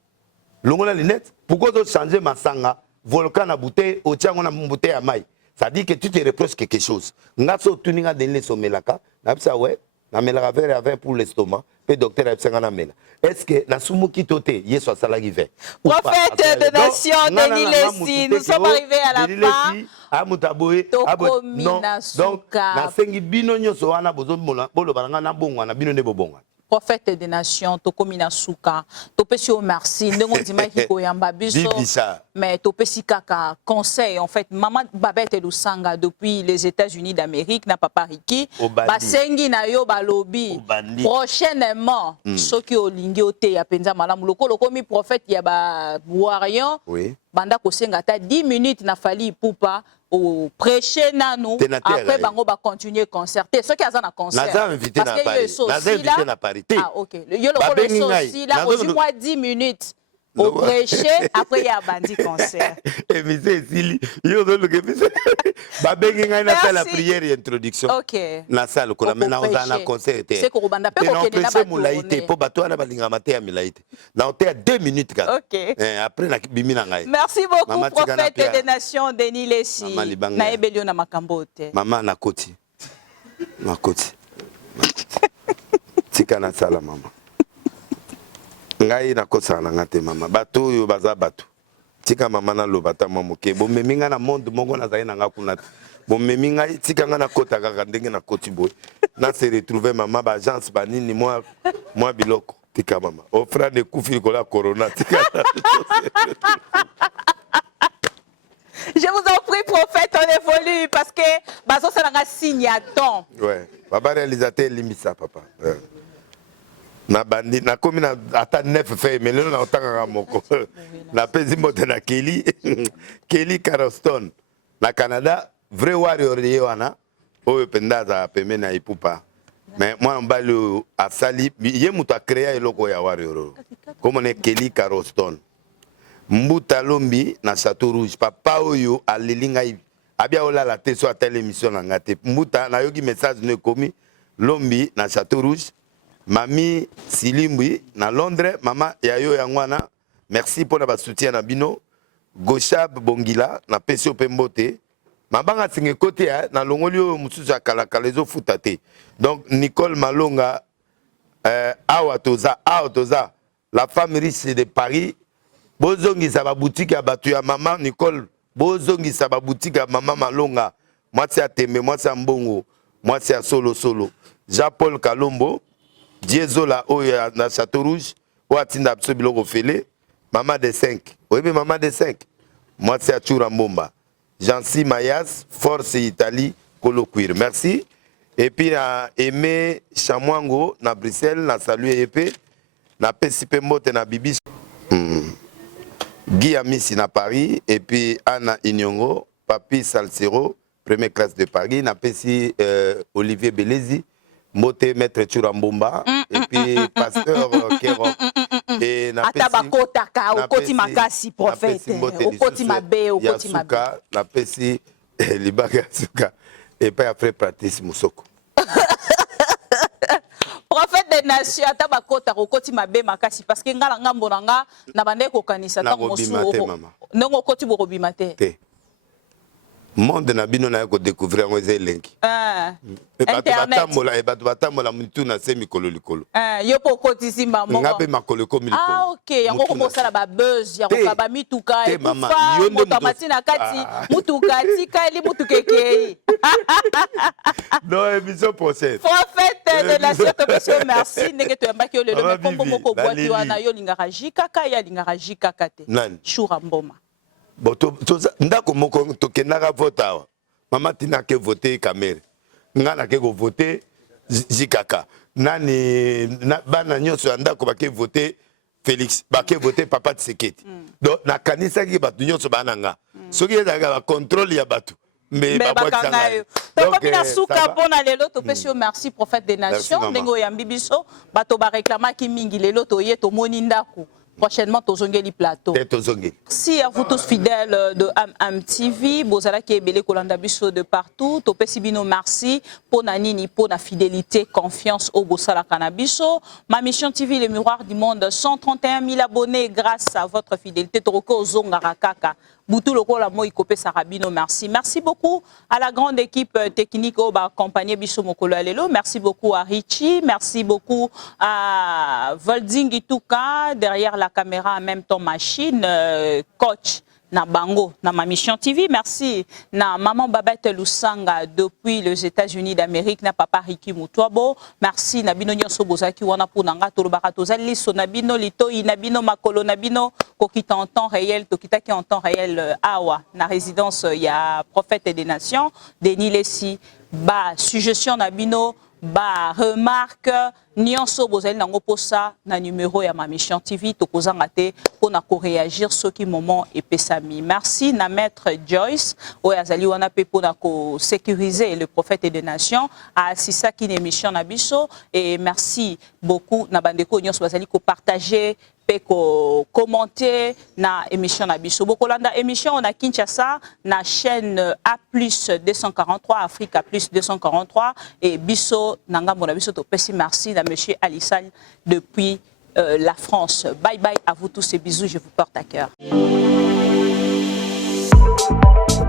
Longola lunette, pourquoi tu changer masanga, volcan na bouteille, au tiango na bouteille à maille. Ça dit que tu te reproches quelque chose. Ngaso tuninga denle somelaka. Na psa ouais, na melaka verre à vin pour l'estomac. Pe docteur a psa na mela. Est-ce que na sumu kitote yeso salagi vin? Prophète de nation Denis Lessi, nous sommes arrivés à la fin. Amutaboye non donc na sengi bino nyoso wana bozo bolo balanga na bongo na bino ne bobonga. Prophète des nations tokomi na suka topesi o merci ndenge ndima hiko yamba biso mais topesi kaka conseil en fait maman Babette Lusanga depuis les États-Unis d'Amérique na papa Riki basengi na yo balobi prochainement soki olingi ote ya penza malamu lokolo komi prophète ya ba warrior banda kosenga ta 10 minutes na fali pupa au prêcher nanou après bango ba continuer concerter ceux qui a un concert naza invité na Paris naza invité na Paris ah OK yo le aussi là au moins 10 minutes au prêcher après ya bandi concert et monsieur Sili yo do le ba bengi ngai na faire la prière et introduction OK na salle ko na na concert c'est ko banda pe ko kene na ba mulaite po bato na balinga mate ya milaite na on à 2 minutes ka OK après na bimi na ngai merci beaucoup prophète des nations Denis Lessi na ebelio na makambote mama na koti tika na sala mama ngai na kosa na ngate mama bato yo baza bato tika mama na lobata mamoke bo meminga na monde mongo na zaina ngakuna bo meminga tika nga na kota kaka ndenge na koti boy na se retrouver mama ba agence ba nini moi biloko tika mama offre de kufi ko la corona tika. Je vous en prie, prophète, on évolue parce que bazo ça n'a signe à temps. Ouais, papa réalisateur limisa papa. Na bandi na komi na ata 9 fait mais lelo na otanga moko. Na pezi mote na Kelly Caroston na Canada vrai warrior yewana oyo pendaza peme na ipupa. Mais moi mbali asali ye mutu a créé eloko ya warrior. Comme on Kelly Caroston. Mbuta lombi na Château Rouge papa oyo alilinga abia ola la te so à telle émission na ngate mbuta na yogi message ne komi lombi na Château Rouge mami Silimbi na Londres mama ya yo ya ngwana merci pour na soutien na bino Goshab Bongila na pesio pembote mabanga singe côté na longoli oyo mususu akala kalezo futate donc Nicole Malonga awa toza la femme riche de Paris bozongi sa ba boutique ya batu ya mama Nicole bozongi sa ba boutique ya mama Malonga mwasi ya tembe mwasi ya mbongo mwasi ya solo Jean-Paul Kalombo Diezola oya na Château Rouge oatinda biso biloko fele mama de 5 oyebi mama de 5 mwasi ya Chura Mbomba Jancy Mayas Force Italie Kolo Cuir merci et puis na Aimé Chamwango na Bruxelles na saluer epé na pesipe mbote na bibi Guy Amissi na Paris et puis Anna Inyongo, Papi Salsero, première classe de Paris, na pesi Olivier Belezi, Moté Maître Churambomba et puis Pasteur Kéron et na pesi Atabakota ka okoti makasi prophète okoti mabe okoti mabe na pesi Libaka Suka et puis après Patrice Moussoko. Prophète des nations atabakota okoti mabe makasi parce que ngala ngambo nanga na bande ko kanisa ta mosu ndongo okoti bokobima te monde na bino na ko découvrir ngo elengi internet batamola mutu na se mikolo likolo yo po kotisi mbambo ngape makolo ko mikolo OK yango ko bosala ba buzz ya ko ba mituka e kufa moto matina kati mutuka tika eli mutukeke non émission procès prophète de la situation merci ndenge to yambaki yo lelo kombo moko boîte wana yo lingaka jikaka ya lingaka jikaka te Shura Mboma boto ndako moko tokendaka vote awa mama tina ke voter kamere ngana ke ko voter jikaka nani bana nyonso ya ndako bake voter Félix bake voter papa Tseketi donc na kanisa ki batu nyonso bananga soki ezaka ba contrôle ya batu mais bakanga donc na suka pona lelo to pesio merci prophète des nations ndengo ya mbibiso bato ba réclamaki mingi lelo to ye to moni ndako. Prochainement, Tozongeli Plateau. Merci à vous tous fidèles de AmTV. Bozala qui est belé Kolanda Bisso de partout. Topesibino merci pour Nanini, pour la fidélité, confiance au Bossala Canabiso. Ma mission TV, le miroir du monde, 131 000 abonnés grâce à votre fidélité. Toroko Zongarakaka. Boutou Loko la Moïkope Sarabino, merci. Merci beaucoup à la grande équipe technique au accompagné Bisso Mokolo Alelo. Merci beaucoup à Richie. Merci beaucoup à Volding Ituka, derrière la caméra en même temps machine, coach. Na Bango, na ma mission TV, merci. Na maman Babette Lusanga depuis les États-Unis d'Amérique, na papa Riki Mutuabo, merci. Na bino nyonso bozaki wana pour nanga tolobaka tozali so na bino litoi na bino makolo na bino kokita en temps réel, tokita ki en temps réel awa na résidence ya prophète des nations, Denis Lessi, ba suggestion na bino, ba remarque nyonso bozali nango posa na numéro ya ma mission TV tokozanga te pona ko réagir soki moment epesami. Merci na maître Joyce o azali wana pe pona ko sécuriser le prophète des nations a assisa ki émission na biso et merci beaucoup na bandeko nyonso bazali ko partager ko commenter na émission na biso. Bokolanda émission na Kinshasa na chaîne A+ 243 Africa plus 243 et biso nangambo na biso to pesi merci na monsieur Alissal depuis la France. Bye bye à vous tous et bisous, je vous porte à cœur.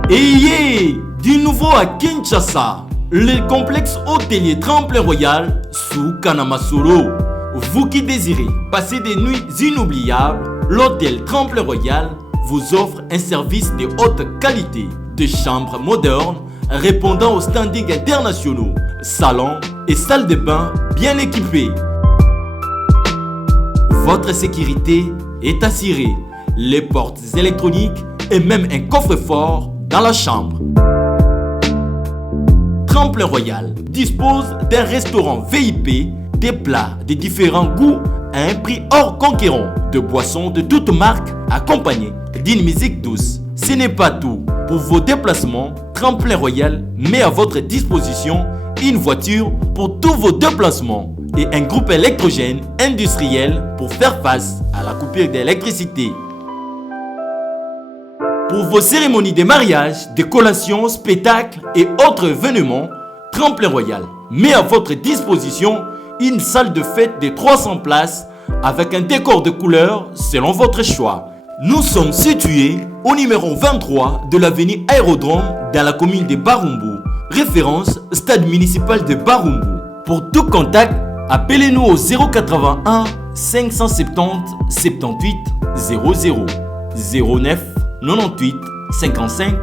Et du nouveau à Kinshasa, le complexe hôtelier Tremplin Royal sous Kanamasolo. Vous qui désirez passer des nuits inoubliables, l'hôtel Tremplin Royal vous offre un service de haute qualité, de chambres modernes répondant aux standards internationaux, salons et salles de bain bien équipées. Votre sécurité est assurée, les portes électroniques et même un coffre-fort dans la chambre. Tremplin Royal dispose d'un restaurant VIP, des plats de différents goûts à un prix hors conquérant, de boissons de toutes marques accompagnées d'une musique douce. Ce n'est pas tout. Pour vos déplacements, Tremplin Royal met à votre disposition une voiture pour tous vos déplacements et un groupe électrogène industriel pour faire face à la coupure d'électricité. Pour vos cérémonies de mariage, de collations, spectacles et autres événements, Tremplin Royal met à votre disposition une salle de fête de 300 places avec un décor de couleurs selon votre choix. Nous sommes situés au numéro 23 de l'avenue Aérodrome dans la commune de Barumbu. Référence stade municipal de Barumbu. Pour tout contact, appelez-nous au 081 570 78 00 09 98 55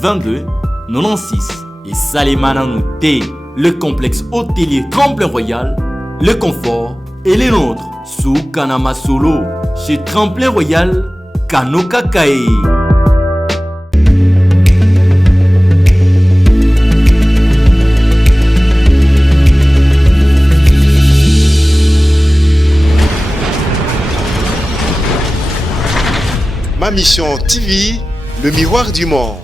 22 96. Et Salimana Nouté, le complexe hôtelier Tremplin Royal, le confort et les nôtres sous Kanamasolo chez Tremplin Royal Kanokakae. Ma mission TV, le miroir du monde.